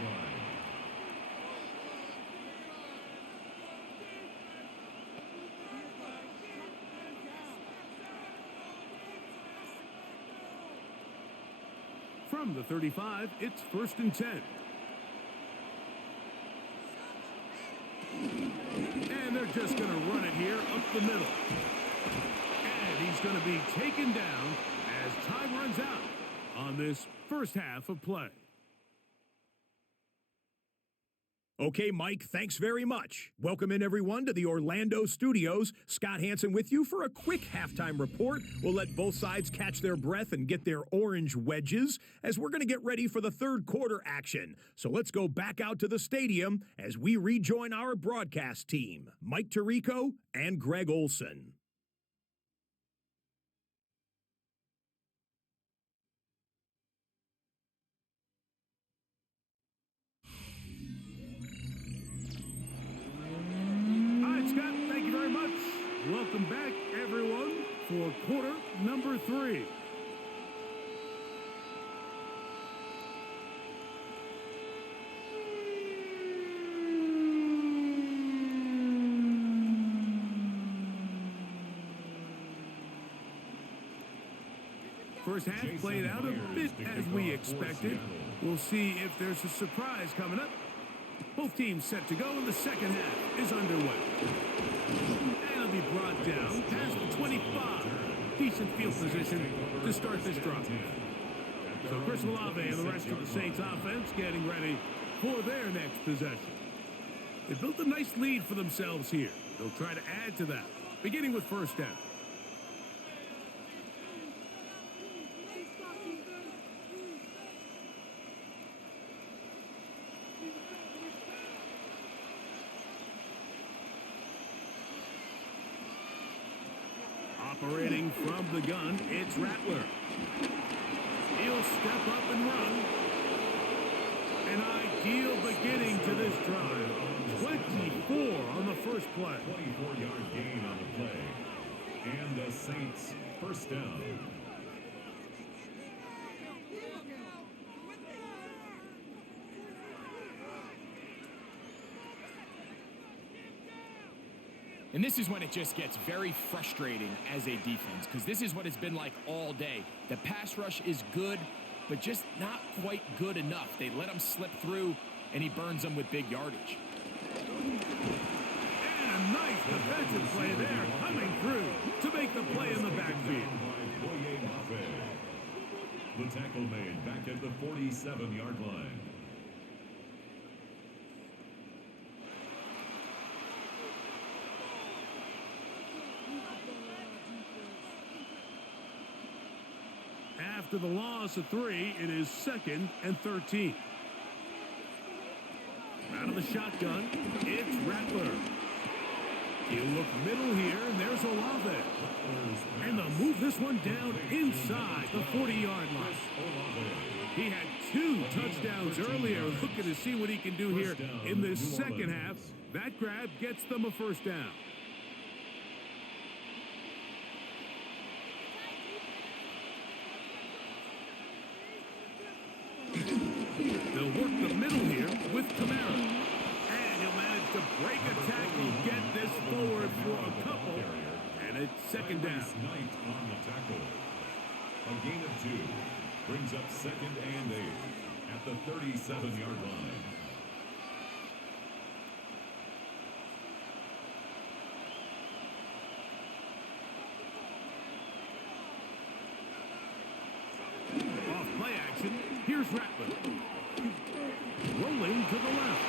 From the 35, it's 1st and 10. And they're just going to run it here up the middle. And he's going to be taken down as time runs out on this first half of play. Okay, Mike, thanks very much. Welcome in, everyone, to the Orlando studios. Scott Hansen with you for a quick halftime report. We'll let both sides catch their breath and get their orange wedges as we're going to get ready for the third quarter action. So let's go back out to the stadium as we rejoin our broadcast team, Mike Tirico and Greg Olson. Welcome back, everyone, for quarter number 3. First half played out a bit as we expected. We'll see if there's a surprise coming up. Both teams set to go, and the second half is underway. And it'll be brought down past the 25. Decent field position to start this drive. So Chris Olave and the rest of the Saints offense getting ready for their next possession. They built a nice lead for themselves here. They'll try to add to that, beginning with first down. Operating from the gun, it's Rattler. He'll step up and run. An ideal beginning to this drive. 24 on the first play. 24-yard gain on the play. And the Saints first down. And this is when it just gets very frustrating as a defense, because this is what it's been like all day. The pass rush is good, but just not quite good enough. They let him slip through, and he burns them with big yardage. And a nice defensive play there, coming through to make the play in the backfield. The tackle made back at the 47-yard line. After the loss of 3, it is 2nd and 13. Out of the shotgun, it's Rattler. He'll look middle here, and there's Olave. And they'll move this one down inside the 40-yard line. He had 2 touchdowns earlier, looking to see what he can do here in this second half. That grab gets them a first down. They'll work the middle here with Kamara. And he'll manage to break a tackle, get this forward for a couple. And it's second down. Knight on the tackle. A gain of 2 brings up 2nd and 8 at the 37-yard line. Off play action, here's Rattler. Rolling to the left.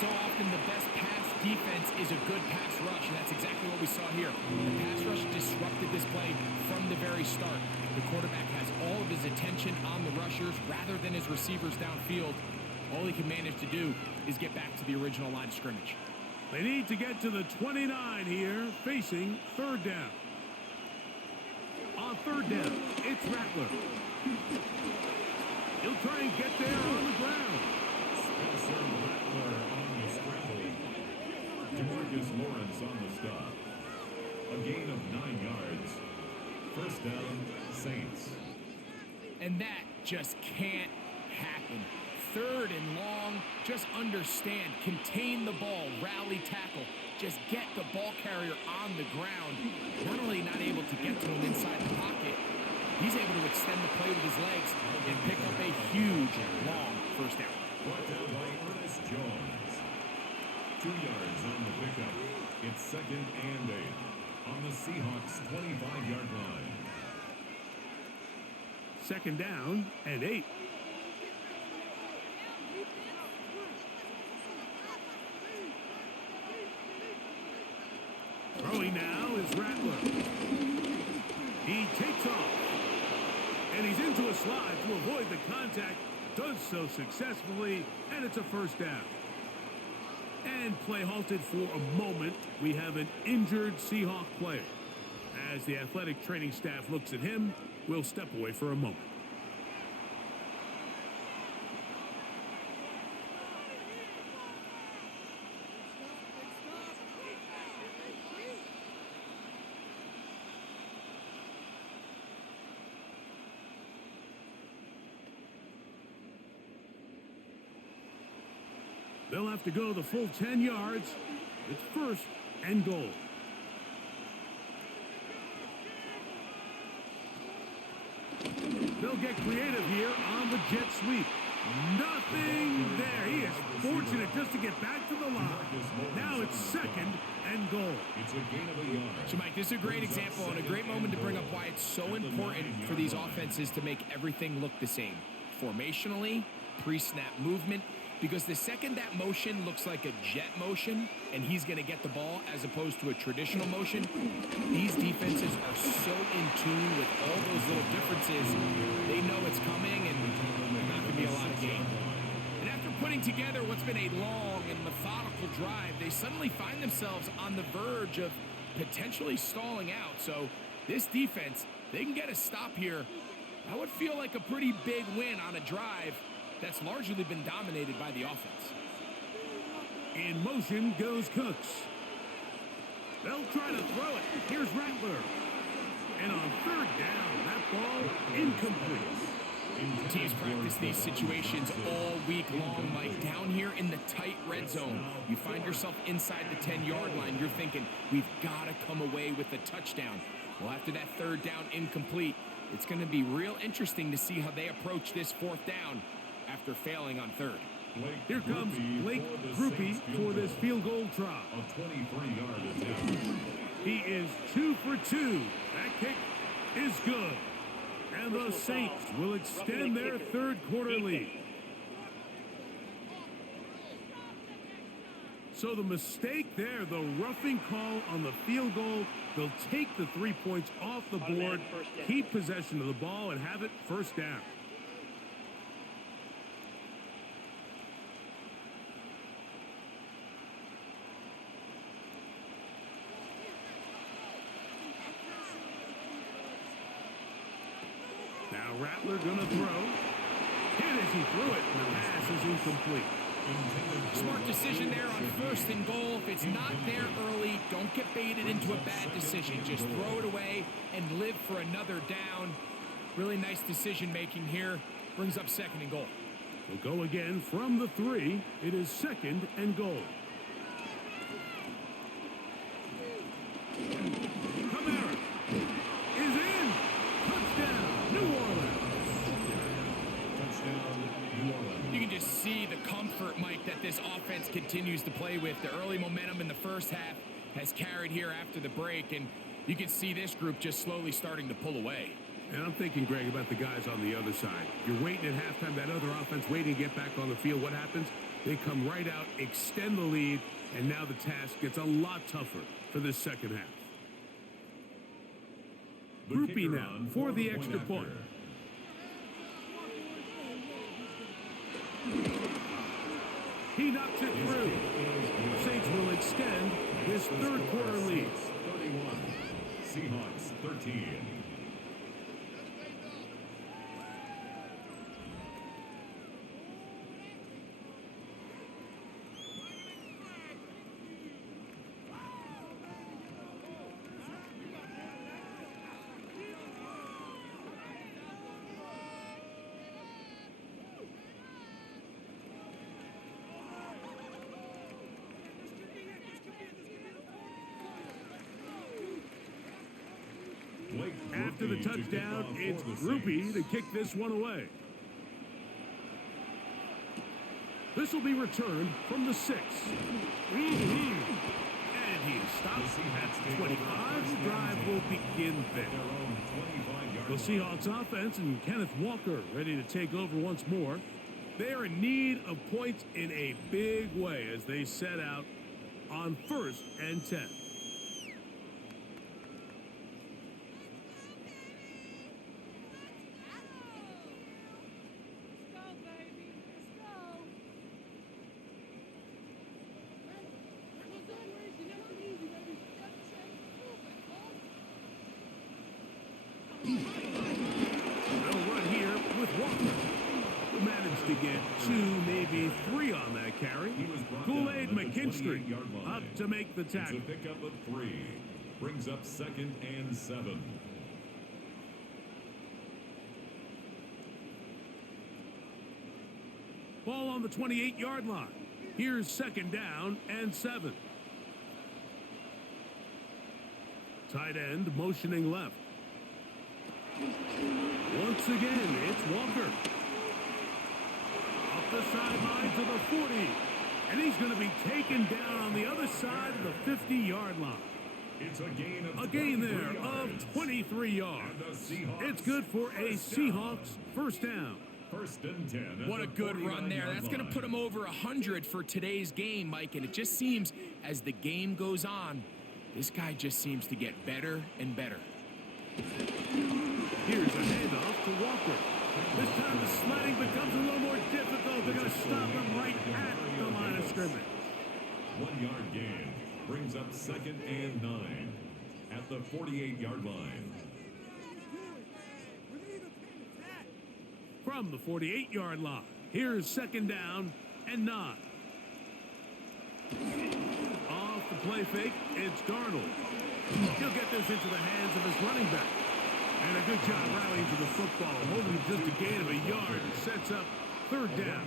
So often the best pass defense is a good pass rush, and that's exactly what we saw here. The pass rush disrupted this play from the very start. The quarterback has all of his attention on the rushers rather than his receivers downfield. All he can manage to do is get back to the original line of scrimmage. They need to get to the 29 here, facing third down. On third down, it's Rattler. He'll try and get there on the ground. Spencer Rattler on the scramble. DeMarcus Lawrence on the stop. A gain of 9 yards. First down, Saints. And that just can't happen. Third and long, just understand, contain the ball, rally tackle, just get the ball carrier on the ground. Not only not able to get to him inside the pocket, he's able to extend the play with his legs and pick up a huge, long first down. Brought down by Ernest Jones. 2 yards on the pickup. It's 2nd and 8 on the Seahawks 25-yard line. Second down and 8. slide to avoid the contact, does so successfully, and it's a first down. And play halted for a moment. We have an injured Seahawk player. As the athletic training staff looks at him, we'll step away for a moment. They'll have to go the full 10 yards. It's first and goal. They'll get creative here on the jet sweep. Nothing there. He is fortunate just to get back to the line. Now it's second and goal. It's a gain of a yard. So, Mike, this is a great example and a great moment to bring up why it's so important for these offenses to make everything look the same. Formationally, pre-snap movement, because the second that motion looks like a jet motion and he's going to get the ball as opposed to a traditional motion, these defenses are so in tune with all those little differences. They know it's coming and there's not going to be a lot of gain. And after putting together what's been a long and methodical drive, they suddenly find themselves on the verge of potentially stalling out. So this defense, they can get a stop here. That would feel like a pretty big win on a drive that's largely been dominated by the offense. In motion goes Cooks. They'll try to throw it. Here's Rattler. And on third down, that ball incomplete. Teams practice these situations all week long, Mike. Down here in the tight red zone, you find yourself inside the 10-yard line. You're thinking, we've got to come away with a touchdown. Well, after that third down incomplete, it's going to be real interesting to see how they approach this fourth down after failing on third. Here comes Blake Groupie for this field goal try. A 23-yard attempt. He is 2 for 2. That kick is good. And the Saints will extend their third quarter lead. So the mistake there, the roughing call on the field goal, they'll take the 3 points off the board, keep possession of the ball, and have it first down. Now Rattler gonna throw. Hit as he threw it, and the pass is incomplete. Smart decision there on first and goal. If it's not there early, don't get baited into a bad decision. Just throw it away and live for another down. Really nice decision making here. Brings up second and goal. We'll go again from the 3. It is second and goal. Kamara is in. Touchdown, New Orleans. Touchdown, New Orleans. You can just see the comfort, Mike, that this offense continues to play with. The early momentum in the first half has carried here after the break, and you can see this group just slowly starting to pull away. And I'm thinking, Greg, about the guys on the other side. You're waiting at halftime, that other offense waiting to get back on the field. What happens? They come right out, extend the lead, and now the task gets a lot tougher for this second half. Groupie now for the extra point. He knocks it through. Saints will extend this third quarter lead. 31, Seahawks 13. After the touchdown, it's Groupie to kick this one away. This will be returned from the 6. And he is stopped at 25. The drive will begin there. The Seahawks offense and Kenneth Walker ready to take over once more. They are in need of points in a big way as they set out on 1st and 10. maybe 3 on that carry. He was brought Kool-Aid down at the McKinstry 28-yard line. up to make the tackle. It's a pickup of 3. Brings up 2nd and 7. Ball on the 28-yard line. Here's 2nd down and 7. Tight end motioning left. Once again, it's Walker. Up the sideline to the 40. And he's going to be taken down on the other side of the 50-yard line. It's a gain there of 23 yards. It's good for a Seahawks first down. 1st and 10. What a good run there. That's going to put him over 100 for today's game, Mike. And it just seems as the game goes on, this guy just seems to get better and better. Here's a handoff to Walker. This time the sliding becomes a little more difficult. They're going to stop him right at the line of scrimmage. 1-yard gain. Brings up 2nd and 9 at the 48-yard line. From the 48-yard line, here's 2nd down and 9. Off the play fake, it's Darnold. He'll get this into the hands of his running back. And a good job rallying to the football, holding just a gain of a yard, sets up 3rd down.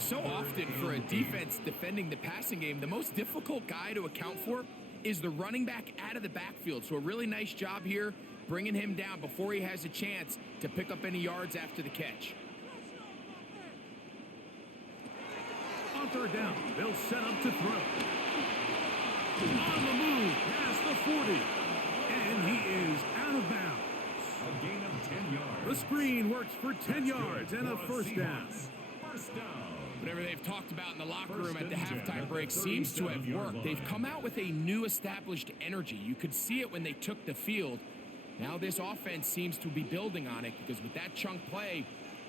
So often for a defense defending the passing game, the most difficult guy to account for is the running back out of the backfield. So a really nice job here, bringing him down before he has a chance to pick up any yards after the catch. On 3rd down, they'll set up to throw. On the move, past the 40. And he is out of bounds. A gain of 10 yards. The screen works for 10 yards and a 1st down. First down. Whatever they've talked about in the locker room at the halftime break seems to have worked. They've come out with a new established energy. You could see it when they took the field. Now this offense seems to be building on it because with that chunk play,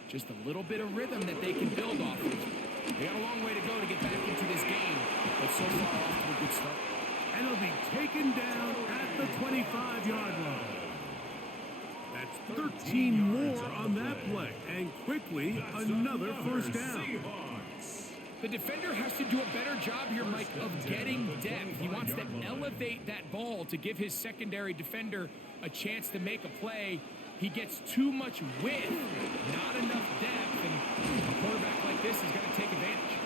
just a little bit of rhythm that they can build off of. They got a long way to go to get back into this game, but so far off to a good start. And he'll be taken down at the 25-yard line. That's 13 more on that play. And quickly, another 1st down. The defender has to do a better job here, Mike, of getting depth. He wants to elevate that ball to give his secondary defender a chance to make a play. He gets too much width, not enough depth, and a quarterback like this is going to take advantage.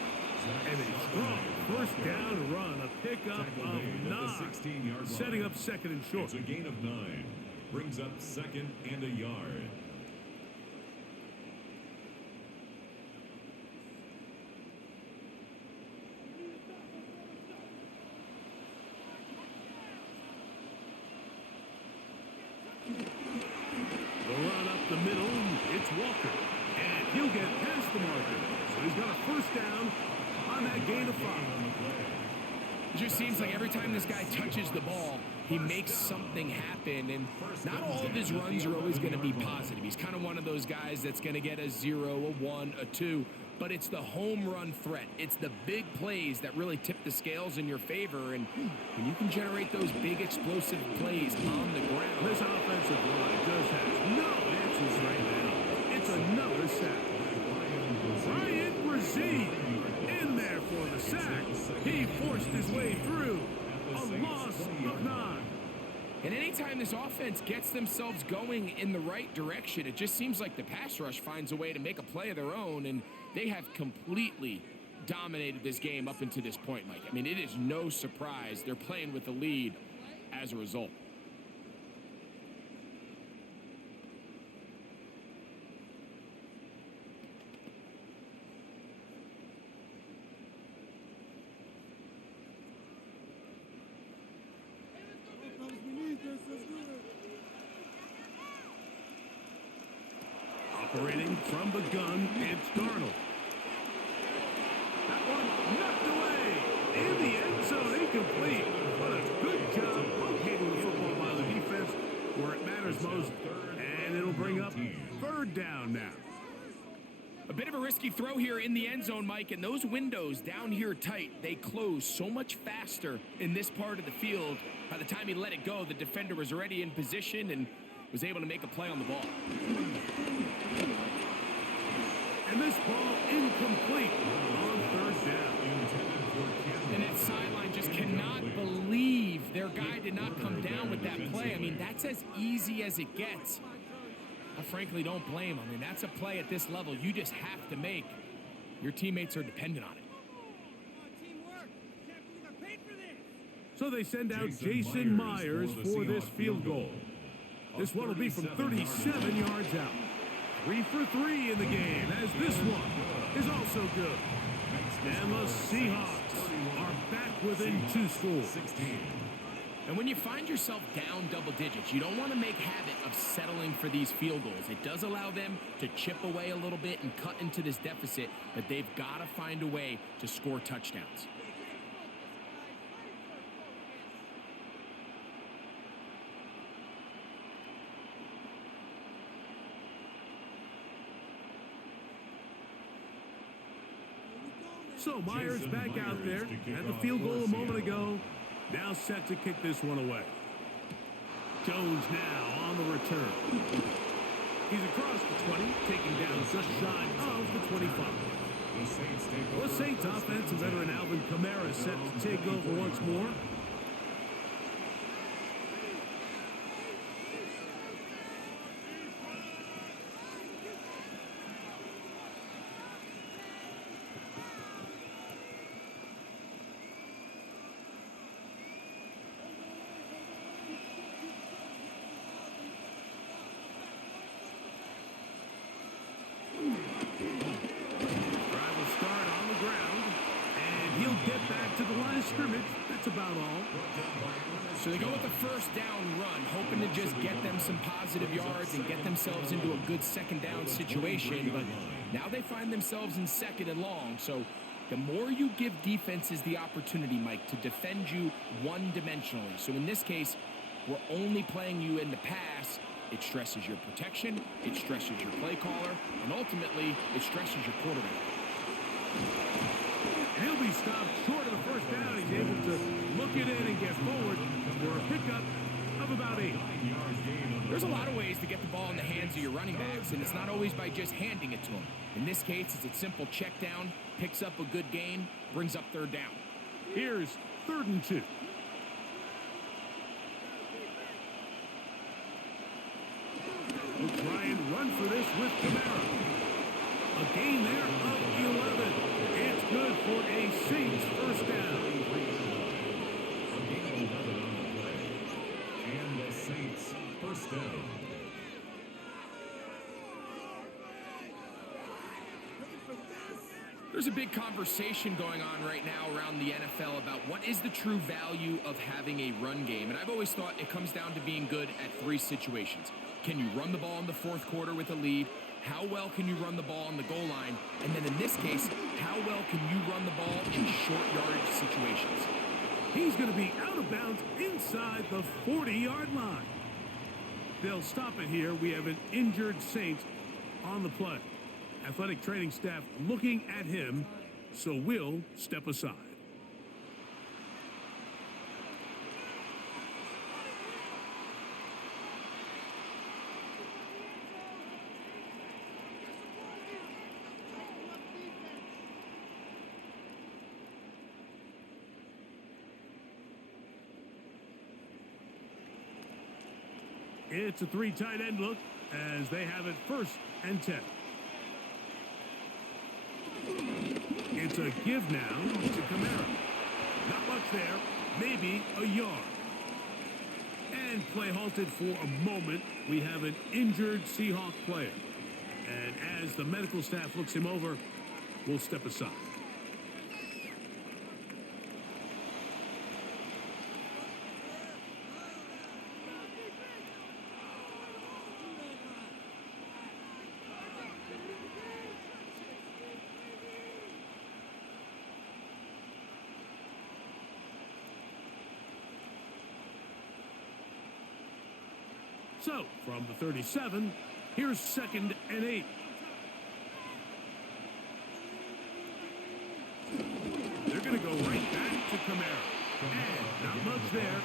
And a strong 1st down run, a pickup of 9, setting up 2nd and short. It's a gain of 9. Brings up 2nd and a yard. The run up the middle, it's Walker. And he'll get past the marker. So he's got a 1st down on that gain of 5. It just seems like every time this guy touches the ball, he makes something happen, and not all of his runs are always going to be positive. He's kind of one of those guys that's going to get a 0, a 1, a 2, but it's the home run threat. It's the big plays that really tip the scales in your favor, and when you can generate those big explosive plays on the ground. This offensive line just has no answers right now. It's another sack. Ryan Brzee in there for the sack. He forced his way through. A loss of 9. And anytime this offense gets themselves going in the right direction, it just seems like the pass rush finds a way to make a play of their own, and they have completely dominated this game up until this point, Mike. I mean, it is no surprise they're playing with the lead as a result. Operating from the gun, it's Darnold. That one knocked away in the end zone, incomplete. What a good job locating the football by the defense where it matters most. And it'll bring up 3rd down now. A bit of a risky throw here in the end zone, Mike, and those windows down here tight, they close so much faster in this part of the field. By the time he let it go, the defender was already in position and was able to make a play on the ball. And this ball incomplete on third down. And that sideline just cannot believe their guy did not come down with that play. I mean, that's as easy as it gets. I frankly don't blame him. I mean, that's a play at this level you just have to make. Your teammates are dependent on it. So they send out Jason Myers for this field goal. This one will be from 37 yards out. 3 for 3 in the game, as this one is also good. And the Seahawks are back within 2 scores. And when you find yourself down double digits, you don't want to make habit of settling for these field goals. It does allow them to chip away a little bit and cut into this deficit, but they've got to find a way to score touchdowns. So Myers back out there, had the field goal a moment ago, now set to kick this one away. Jones now on the return. He's across the 20, taking down just shy of the 25. The Saints offense and veteran Alvin Kamara set to take over once more. Scrimmage. That's about all. So they go with the first down run, hoping to just get them some positive yards and get themselves into a good second down situation. But now they find themselves in second and long. So the more you give defenses the opportunity, Mike, to defend you one-dimensionally. So in this case, we're only playing you in the pass. It stresses your protection, it stresses your play caller, and ultimately, it stresses your quarterback. And he'll be stopped short of the first down. He's able to look it in and get forward for a pickup of about 8. There's a lot of ways to get the ball in the hands of your running backs, and it's not always by just handing it to them. In this case, it's a simple check down, picks up a good gain, brings up third down. Here's 3rd and 2. We'll try and run for this with Kamara. A gain there of 11. It's good for a Saints first down. A gain of 11 on the play. And the Saints first down. There's a big conversation going on right now around the NFL about what is the true value of having a run game. And I've always thought it comes down to being good at 3 situations. Can you run the ball in the 4th quarter with a lead? How well can you run the ball on the goal line? And then in this case, how well can you run the ball in short yardage situations? He's going to be out of bounds inside the 40-yard line. They'll stop it here. We have an injured Saint on the play. Athletic training staff looking at him, so we'll step aside. It's a 3 tight end look as they have it 1st and 10. It's a give now to Kamara. Not much there, maybe a yard. And play halted for a moment. We have an injured Seahawk player. And as the medical staff looks him over, we'll step aside. So, from the 37, here's 2nd and 8. They're going to go right back to Kamara. And not much there.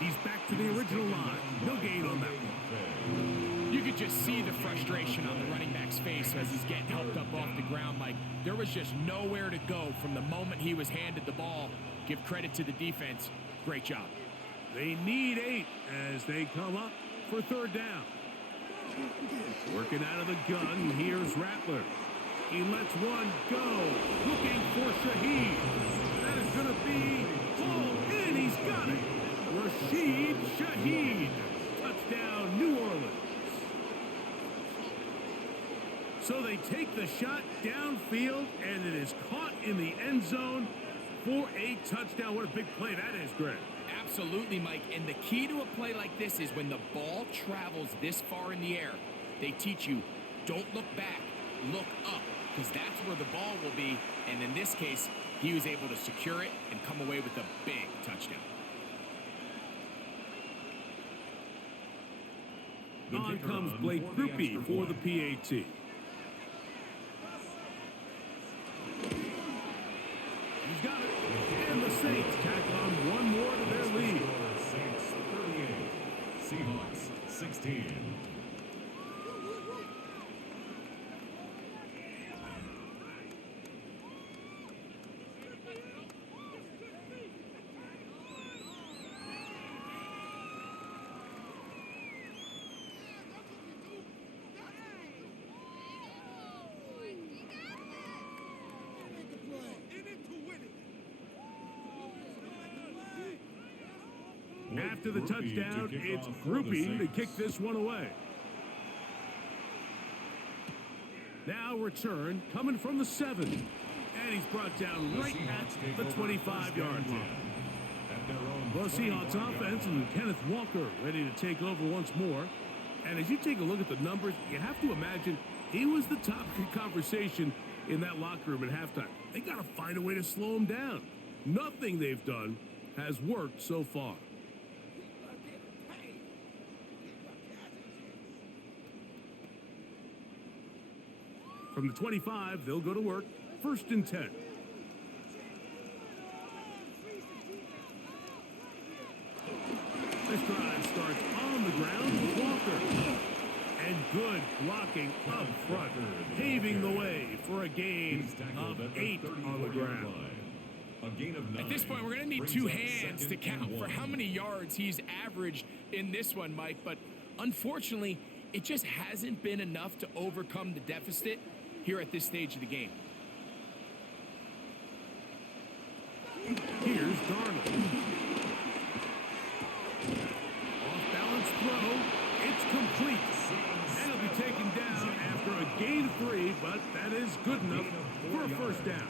He's back to the original line. No gain on that one. You could just see the frustration on the running back's face as he's getting helped up off the ground, Mike. There was just nowhere to go from the moment he was handed the ball. Give credit to the defense. Great job. They need 8 as they come up for third down. Working out of the gun, here's Rattler. He lets one go. Looking for Shaheed. That is going to be pulled in. He's got it. Rashid Shaheed. Touchdown, New Orleans. So they take the shot downfield, and it is caught in the end zone for a touchdown. What a big play that is, Greg. Absolutely, Mike. And the key to a play like this is when the ball travels this far in the air, they teach you, don't look back, look up, because that's where the ball will be. And in this case, he was able to secure it and come away with a big touchdown. On comes Blake Grupe for the PAT. He's got it. And the Saints tack on one more to their lead. Saints 38, Seahawks 16. After the touchdown, it's Grupe to kick this one away. Now return coming from the 7. And he's brought down right at the 25-yard line. Well, Seahawks offense and Kenneth Walker ready to take over once more. And as you take a look at the numbers, you have to imagine he was the topic of conversation in that locker room at halftime. They got to find a way to slow him down. Nothing they've done has worked so far. From the 25, they'll go to work. 1st and 10. This drive starts on the ground with Walker. And good blocking up front, paving the way for a gain of 8 on the ground. At this point, we're going to need 2 hands to count for how many yards he's averaged in this one, Mike. But unfortunately, it just hasn't been enough to overcome the deficit here at this stage of the game. Here's Darnold. Off-balance throw. It's complete. And he'll be taken down after a gain of 3, but that is good enough for a first down.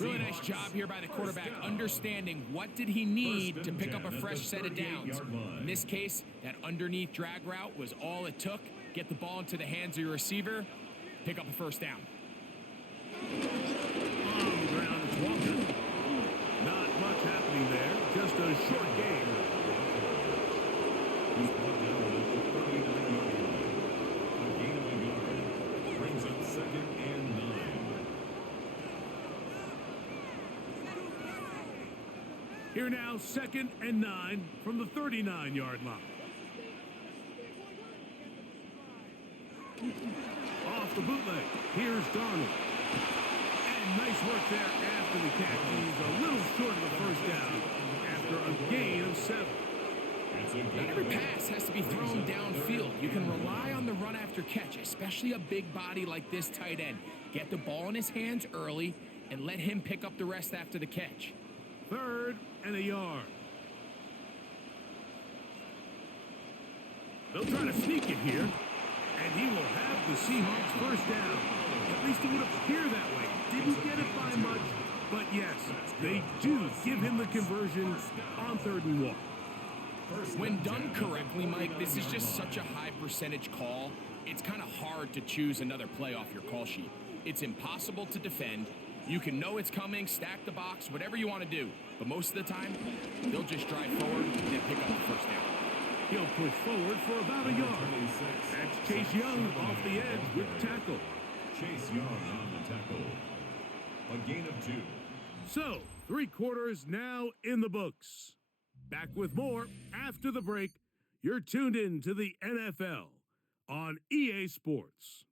Really nice job here by the quarterback, understanding what did he need to pick up a fresh set of downs. In this case, that underneath drag route was all it took. Get the ball into the hands of your receiver, pick up a first down. On the ground, it's Walker. Not much happening there, just a short gain. He's brought down at the 39-yard line. A gain of a yard brings up 2nd and 9. Here now, 2nd and 9 from the 39-yard line. Off the bootleg, here's Darnold. And nice work there after the catch. He's a little short of the first down after a gain of 7. Not every pass has to be thrown downfield. You can rely on the run after catch, especially a big body like this tight end. Get the ball in his hands early and let him pick up the rest after the catch. 3rd and a yard. They'll try to sneak it here, and he will have the Seahawks first down. At least it would appear that way. Didn't get it by much, but yes, they do give him the conversion on 3rd and 1. When done correctly, Mike, this is just such a high percentage call. It's kind of hard to choose another play off your call sheet. It's impossible to defend. You can know it's coming, stack the box, whatever you want to do. But most of the time, they'll just drive forward and pick up the first down. He'll push forward for about a yard. That's Chase Young off the edge with the tackle. Chase Young on the tackle. A gain of 2. So, 3 quarters now in the books. Back with more after the break. You're tuned in to the NFL on EA Sports.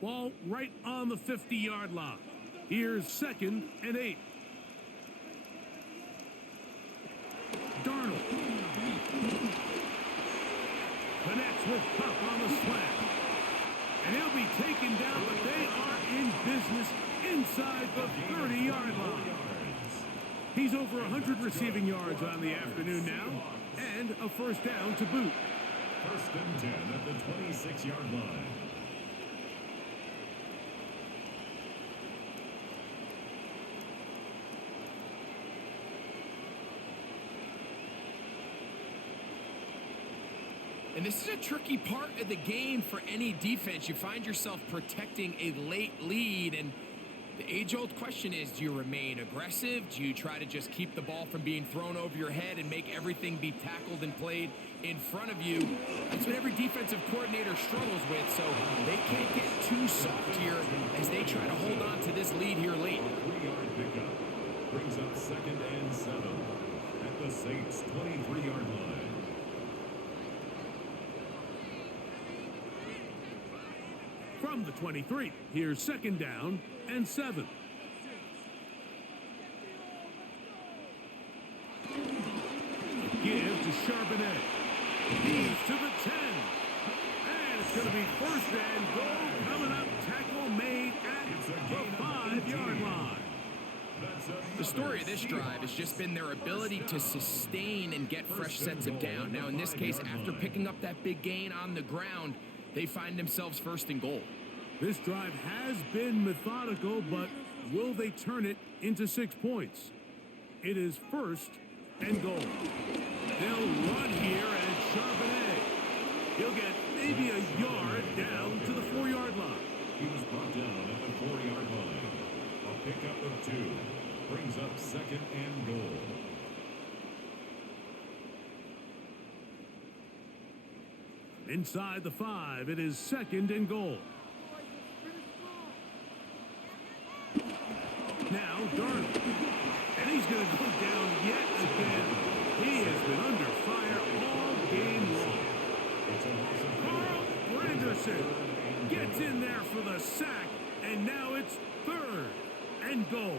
Ball right on the 50-yard line. Here's 2nd and 8. Darnold connects with Cup on the slant. And he'll be taken down, but they are in business inside the 30-yard line. He's over 100 receiving yards on the afternoon now, and a first down to boot. 1st and 10 at the 26-yard line. And this is a tricky part of the game for any defense. You find yourself protecting a late lead, and the age-old question is, do you remain aggressive? Do you try to just keep the ball from being thrown over your head and make everything be tackled and played in front of you? That's what every defensive coordinator struggles with, so they can't get too soft here as they try to hold on to this lead here late. 3-yard pickup brings up 2nd and 7 at the Saints' 23-yard line. From the 23, here's 2nd down and 7. Give to Charbonnet. He's to the 10. And it's going to be 1st and goal coming up. Tackle made at the 5-yard line. The story of this drive has just been their ability to sustain and get fresh sets of down. Now, in this case, after picking up that big gain on the ground, they find themselves 1st and goal. This drive has been methodical, but will they turn it into 6 points? It is 1st and goal. They'll run here, and Charbonnet, he'll get maybe a yard down to the 4-yard line. He was brought down at the 4-yard line. A pickup of 2 brings up 2nd and goal. Inside the 5, it is 2nd and goal. Now Darnold, and he's going to go down yet again. He has been under fire all game long. Carl Granderson gets in there for the sack, and now it's 3rd and goal.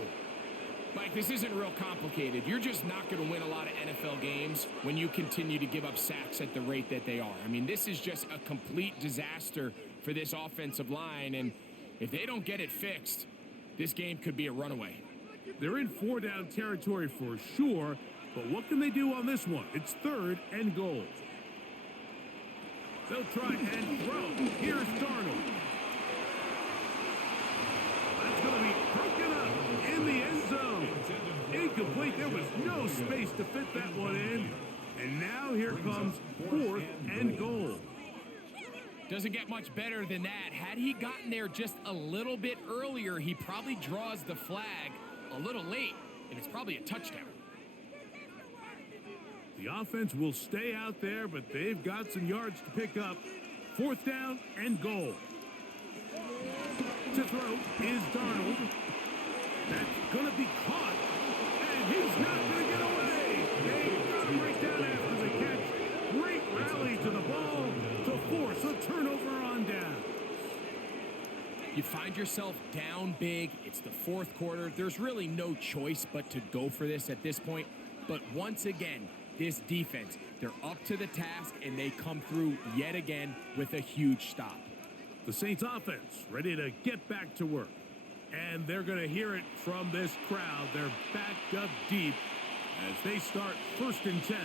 Mike, this isn't real complicated. You're just not going to win a lot of NFL games when you continue to give up sacks at the rate that they are. I mean, this is just a complete disaster for this offensive line, and if they don't get it fixed, this game could be a runaway. They're in 4-down territory for sure, but what can they do on this one? It's 3rd and goal. They'll try and throw. Here's Darnold. That's going to be broken up in the end zone. Incomplete. There was no space to fit that one in. And now here comes 4th and goal. Doesn't get much better than that. Had he gotten there just a little bit earlier, he probably draws the flag a little late, and it's probably a touchdown. The offense will stay out there, but they've got some yards to pick up. 4th down and goal. To throw is Darnold. That's going to be caught, and he's not going to get away. They got him right down after the catch. Great rally to the ball to force a turnover on down. You find yourself down big. It's the 4th quarter. There's really no choice but to go for this at this point. But once again, this defense, they're up to the task, and they come through yet again with a huge stop. The Saints offense ready to get back to work. And they're going to hear it from this crowd. They're backed up deep as they start 1st and 10.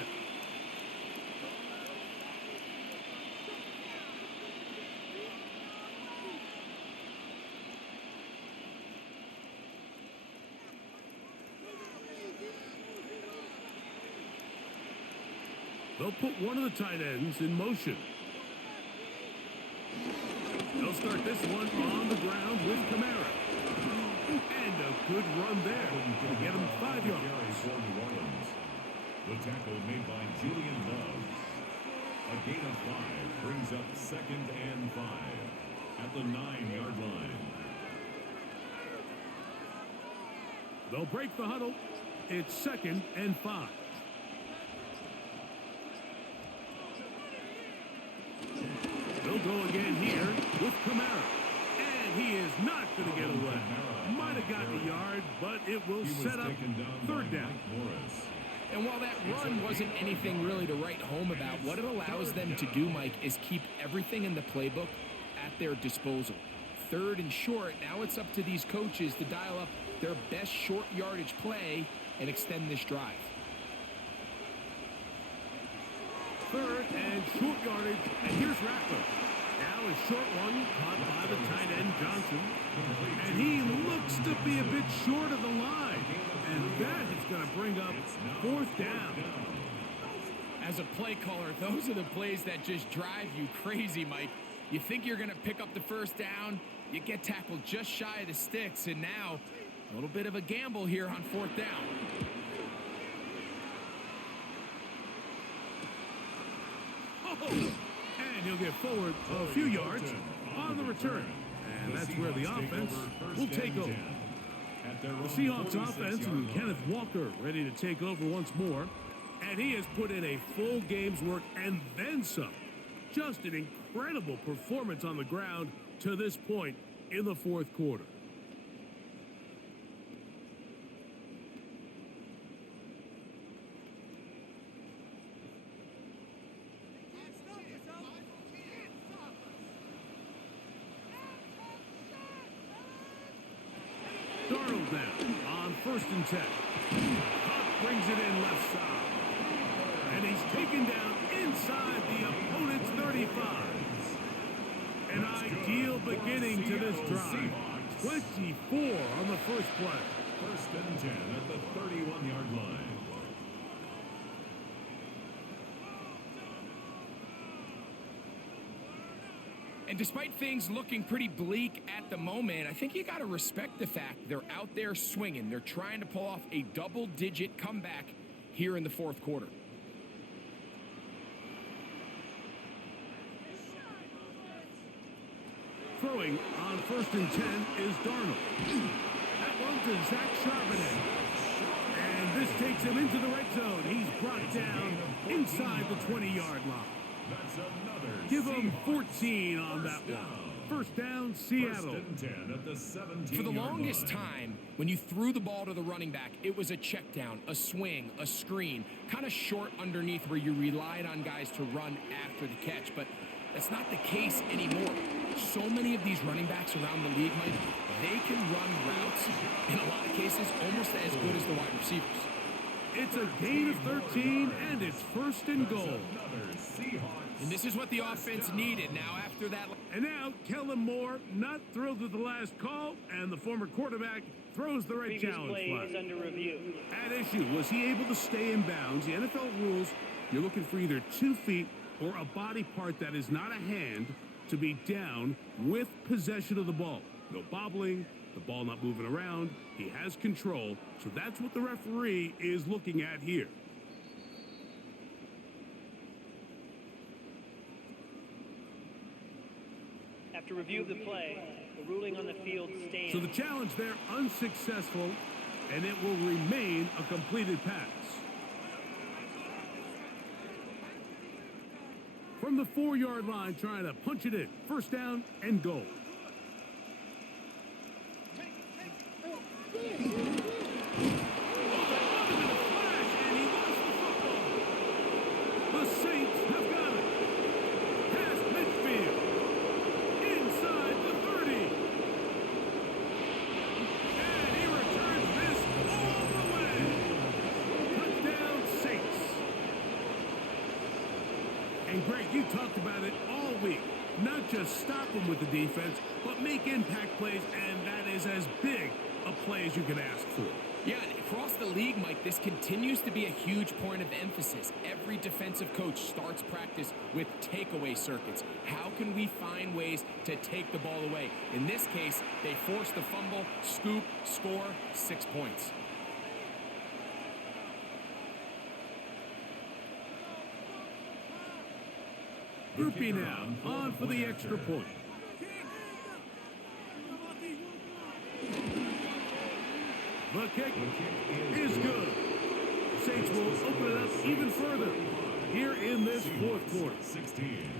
They'll put one of the tight ends in motion. They'll start this one on the ground with Kamara. And a good run there. Going to get him 5 yards. For New Orleans. The tackle made by Julian Love. A gain of 5 brings up 2nd and 5 at the 9-yard line. They'll break the huddle. It's 2nd and 5. They'll go again here with Kamara. And he is not going to get away. Might have gotten a yard, but it will set up 3rd down. And while that run wasn't anything really to write home about, what it allows them to do, Mike, is keep everything in the playbook at their disposal. 3rd and short, now it's up to these coaches to dial up their best short yardage play and extend this drive. 3rd and short yardage, and here's Rattler. Now a short one caught by the tight end Johnson, and he looks to be a bit short of the line, and that is going to bring up 4th down. As a play caller, those are the plays that just drive you crazy, Mike. You think you're going to pick up the 1st down, you get tackled just shy of the sticks, and now a little bit of a gamble here on 4th down. And he'll get forward a few yards on the return. And that's where the offense will take over. The Seahawks offense and Kenneth Walker ready to take over once more. And he has put in a full game's work and then some. Just an incredible performance on the ground to this point in the 4th quarter. Darnold now on 1st and 10. Hunt brings it in left side. And he's taken down inside the opponent's 35. An ideal beginning to this drive. 24 on the first play. 1st and 10 at the 31-yard line. And despite things looking pretty bleak at the moment, I think you got to respect the fact they're out there swinging. They're trying to pull off a double-digit comeback here in the 4th quarter. Throwing on 1st and 10 is Darnold. That one to Zach Charbonnet. And this takes him into the red zone. He's brought down inside the 20-yard line. That's another. Give him 14 on that one. 1st down, Seattle. 1st and 10 at the 17-yard line. For the longest time, when you threw the ball to the running back, it was a check down, a swing, a screen, kind of short underneath where you relied on guys to run after the catch. But that's not the case anymore. So many of these running backs around the league, Mike, they can run routes, in a lot of cases, almost as good as the wide receivers. It's a gain of 13, and it's 1st and goal. And this is what the offense needed now after that. And now, Kellen Moore, not thrilled with the last call, and the former quarterback throws the right challenge flag. Is under review. At issue, was he able to stay in bounds? The NFL rules, you're looking for either 2 feet or a body part that is not a hand to be down with possession of the ball. No bobbling, the ball not moving around. He has control, so that's what the referee is looking at here. After review of the play, the ruling on the field stands. So the challenge there unsuccessful, and it will remain a completed pass. From the 4-yard line, trying to punch it in. 1st down and goal. The Saints have got it. Past midfield. Inside the 30. And he returns this all the way. Touchdown, Saints. And Greg, you talked about it all week. Not just stop them with the defense, but make impact plays, and that is as big a play as you can ask for. Yeah, and across the league, Mike, this continues to be a huge point of emphasis. Every defensive coach starts practice with takeaway circuits. How can we find ways to take the ball away? In this case, they force the fumble, scoop, score, 6 points. Groupie now, on for the extra point. The kick is good. The Saints will open it up even further here in this fourth quarter. 16.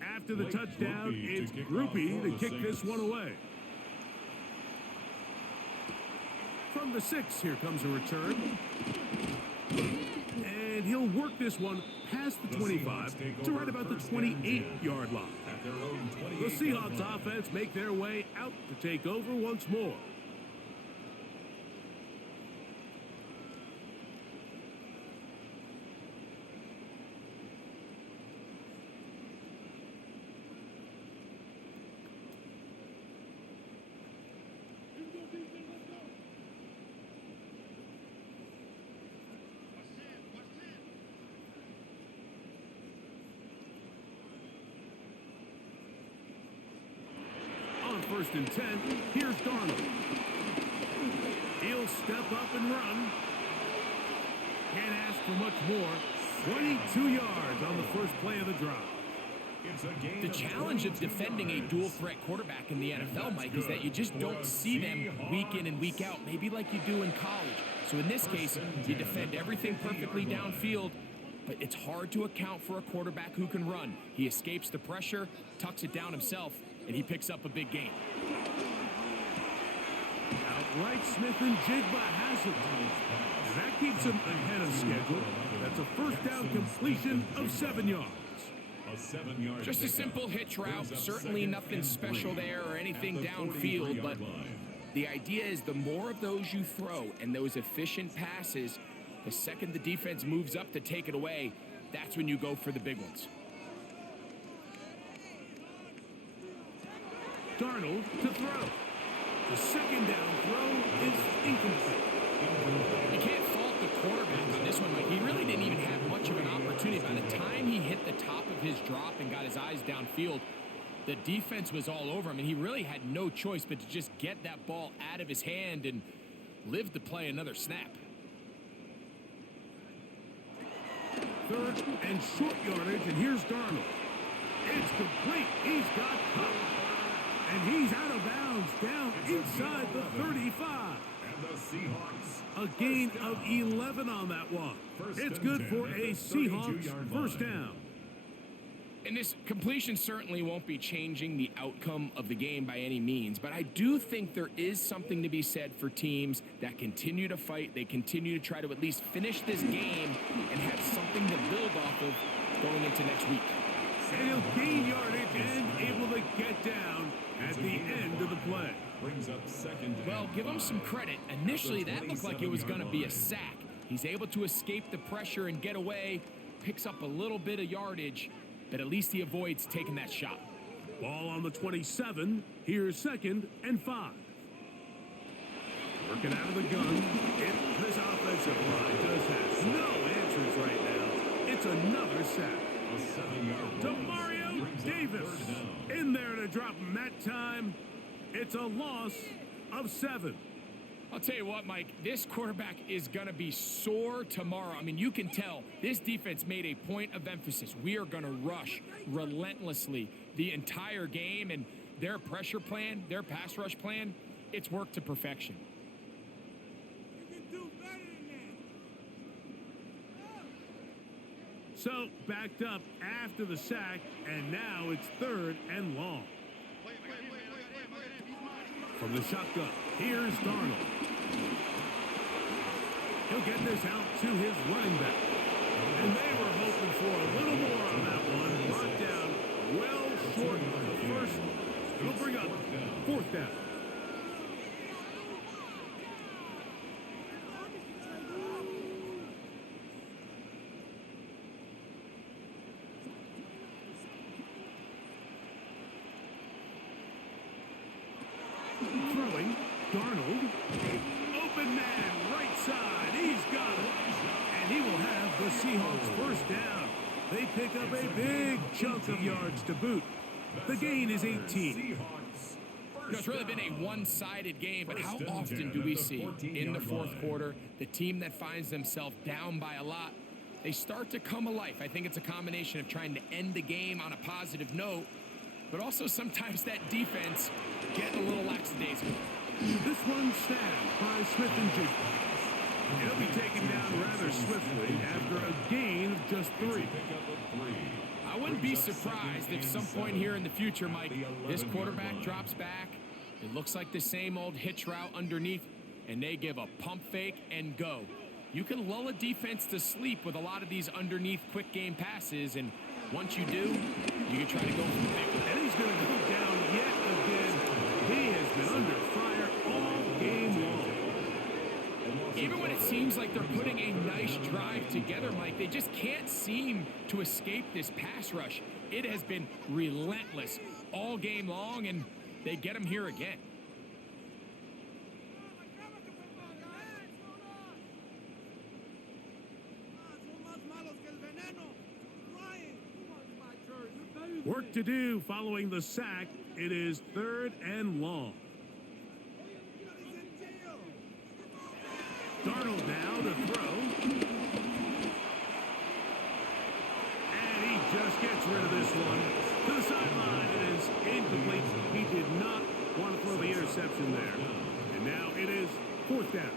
After the touchdown, it's Groupie to kick this one away. From the 6, here comes a return. And he'll work this one past the 25 to right about the 28-yard line. The Seahawks offense make their way out to take over once more. First and 10, here's Darnold. He'll step up and run. Can't ask for much more. 22 yards on the first play of the drive. The challenge of defending a dual-threat quarterback in the NFL, Mike, is that you just don't see them week in and week out, maybe like you do in college. So in this case, you defend everything perfectly downfield, but it's hard to account for a quarterback who can run. He escapes the pressure, tucks it down himself, and he picks up a big gain. Outright Smith and Jigba has it. And that keeps him ahead of schedule. That's a first down completion of 7 yards. Just a simple hitch route. Certainly nothing special there or anything downfield, but the idea is the more of those you throw and those efficient passes, the second the defense moves up to take it away, that's when you go for the big ones. Darnold to throw. The second down throw is incomplete. You can't fault the quarterback on this one, but he really didn't even have much of an opportunity. By the time he hit the top of his drop and got his eyes downfield, the defense was all over him, and he really had no choice but to just get that ball out of his hand and live to play another snap. Third and short yardage, and here's Darnold. It's complete. He's got covered. And he's out of bounds, down inside the 35. And the Seahawks. A gain of 11 on that one. It's good for a Seahawks first down. And this completion certainly won't be changing the outcome of the game by any means, but I do think there is something to be said for teams that continue to fight. They continue to try to at least finish this game and have something to build off of going into next week. And he'll gain yardage and able to get down at the end of the play. Brings up second. Well, give him some credit. Initially, that looked like it was going to be a sack. He's able to escape the pressure and get away, picks up a little bit of yardage, but at least he avoids taking that shot. Ball on the 27. Here's second and 5. Working out of the gun. This offensive line does have no answers right now. It's another sack. A 7-yard To Mario Davis. In there to drop him that time. It's a loss of 7. I'll tell you what, Mike, this quarterback is going to be sore tomorrow. I mean, you can tell this defense made a point of emphasis. We are going to rush relentlessly the entire game, and their pressure plan, their pass rush plan, it's worked to perfection. So, backed up after the sack, and now it's third and long. From the shotgun, here's Darnold. He'll get this out to his running back. And they were hoping for a little more on that one. Brought down well short of the first. It'll bring up fourth down. Throwing, Darnold. Open man, right side. He's got it. And he will have the Seahawks first down. They pick up a big chunk of yards to boot. The gain is 18. It's really been a one-sided game, but how often do we see in the fourth quarter the team that finds themselves down by a lot, they start to come alive? I think it's a combination of trying to end the game on a positive note, but also sometimes that defense getting a little lackadaisical. This one stabbed by Smith and Jigba. He'll be taken down rather swiftly after a gain of just 3. I wouldn't be surprised if some point here in the future, Mike, this quarterback drops back. It looks like the same old hitch route underneath, and they give a pump fake and go. You can lull a defense to sleep with a lot of these underneath quick game passes, and once you do, you can try to go for the big one. And he's going to go down yet again. He has been under fire all game long. Even when it seems like they're putting a nice drive together, Mike, they just can't seem to escape this pass rush. It has been relentless all game long, and they get them here again. Work to do following the sack. It is 3rd and long. Darnold now to throw. And he just gets rid of this one. To the sideline, it is incomplete. He did not want to throw the interception there. And now it is 4th down.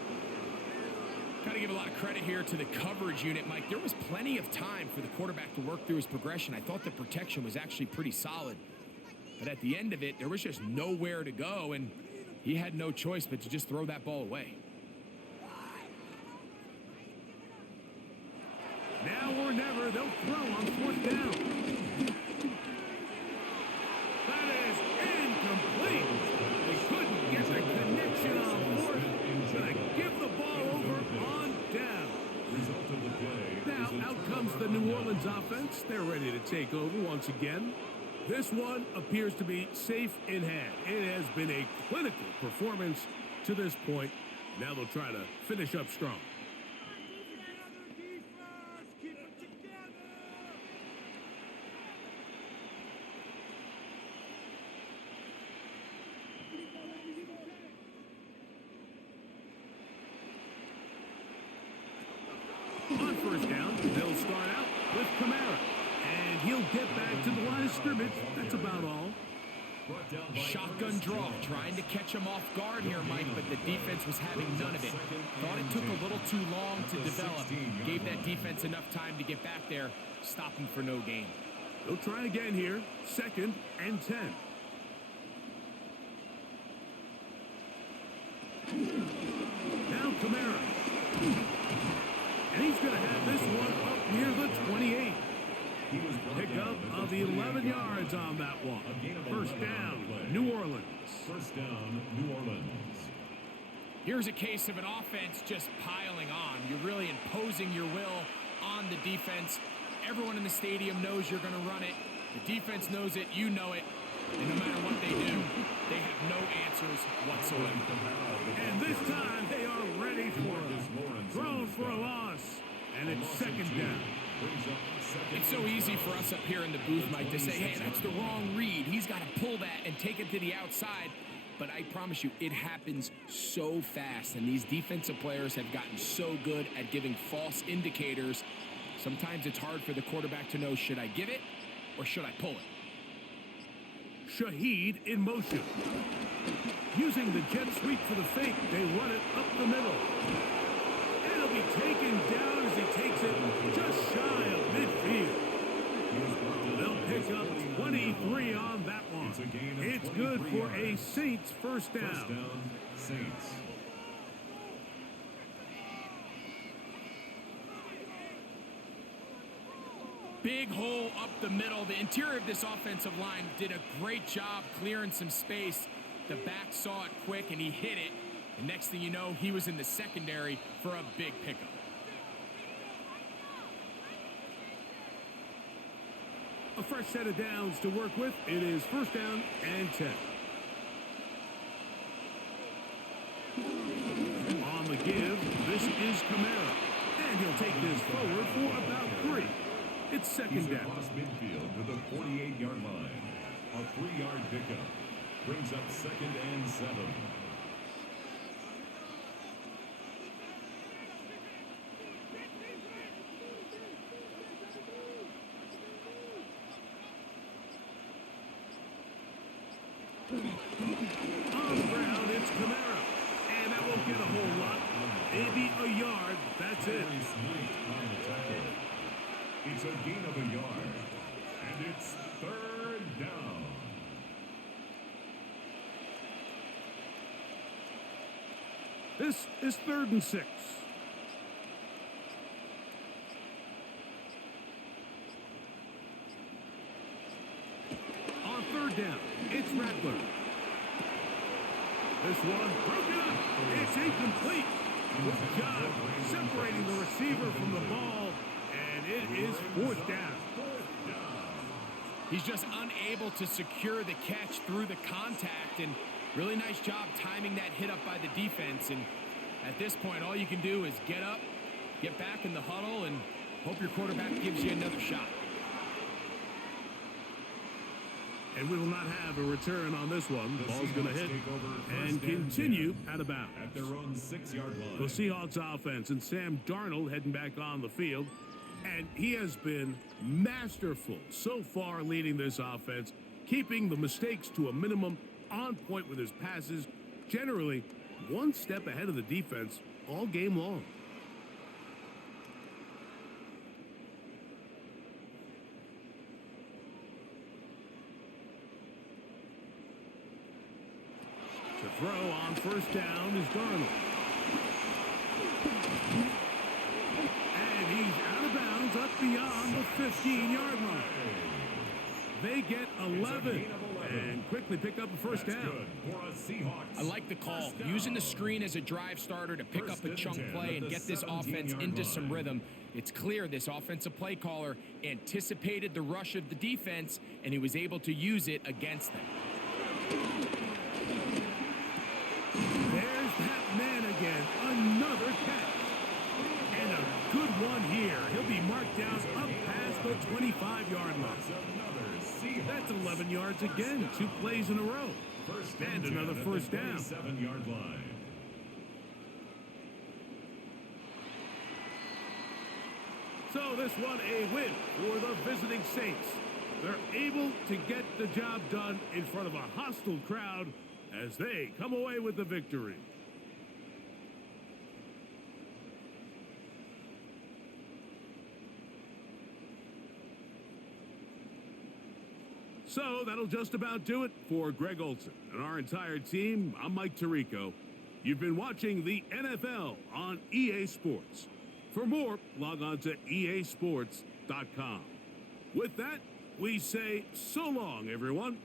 Got to give a lot of credit here to the coverage unit, Mike. There was plenty of time for the quarterback to work through his progression. I thought the protection was actually pretty solid. But at the end of it, there was just nowhere to go, and he had no choice but to just throw that ball away. Now or never, they'll throw on 4th down. That is incomplete. They couldn't get the connection on 4th. Gonna give the ball over on down. Now out comes the New Orleans offense. They're ready to take over once again. This one appears to be safe in hand. It has been a clinical performance to this point. Now they'll try to finish up strong. On 1st down, they'll start out with Kamara. And he'll get back to the line of scrimmage. That's about all. Shotgun draw, trying to catch him off guard here, Mike, but the defense was having none of it. Thought it took a little too long to develop. Gave that defense enough time to get back there, stop him for no gain. They'll try again here. 2nd and 10. Now Kamara. And he's going to have this one up near the 28. Pickup of 11 yards on that one. 1st down, New Orleans. 1st down, New Orleans. Here's a case of an offense just piling on. You're really imposing your will on the defense. Everyone in the stadium knows you're going to run it. The defense knows it. You know it. And no matter what they do, they have no answers whatsoever. And this time they are ready for it. Thrown for a loss. And it's 2nd down. It's so easy for us up here in the booth, Mike, to say, hey, that's the wrong read. He's got to pull that and take it to the outside. But I promise you, it happens so fast. And these defensive players have gotten so good at giving false indicators. Sometimes it's hard for the quarterback to know, should I give it or should I pull it? Shaheed in motion. Using the jet sweep for the fake, they run it up the middle. It'll be taken down as he takes it just shy of midfield. They'll pick up 23 on that one. It's good for a Saints 1st down. Saints. Big hole up the middle. The interior of this offensive line did a great job clearing some space. The back saw it quick, and he hit it. And next thing you know, he was in the secondary for a big pickup. A fresh set of downs to work with. It is first down and 10. On the give, this is Kamara. And he'll take this forward for about 3. It's second down. Across midfield to the 48-yard line. A 3-yard pickup brings up second and 7. On the ground, it's Kamara. And that won't get a whole lot. Maybe a yard. That's it. Very sneak on the tackle. It's a gain of a yard. And it's third down. This is 3rd and 6. On 3rd down, it's Rattler. This one broken up. It's incomplete. Good job separating the receiver from the ball, and it is 4th down. He's just unable to secure the catch through the contact, and really nice job timing that hit up by the defense. And at this point, all you can do is get up, get back in the huddle, and hope your quarterback gives you another shot. And we will not have a return on this one. The ball's going to hit and continue out of bounds. At their own 6-yard line. The Seahawks offense and Sam Darnold heading back on the field. And he has been masterful so far leading this offense, keeping the mistakes to a minimum, on point with his passes, generally one step ahead of the defense all game long. To throw on first down is Darnold. And he's out of bounds up beyond the 15-yard line. They get 11 and quickly pick up a first down. I like the call. Using the screen as a drive starter to pick up a chunk play and get this offense into some rhythm. It's clear this offensive play caller anticipated the rush of the defense, and he was able to use it against them. There's that man again. Another catch. And a good one here. He'll be marked down up past the 25-yard line. That's 11 yards again. 2 plays in a row. And another first down. 7-yard line. So this one a win for the visiting Saints. They're able to get the job done in front of a hostile crowd as they come away with the victory. So that'll just about do it for Greg Olson and our entire team. I'm Mike Tirico. You've been watching the NFL on EA Sports. For more, log on to easports.com. With that, we say so long, everyone.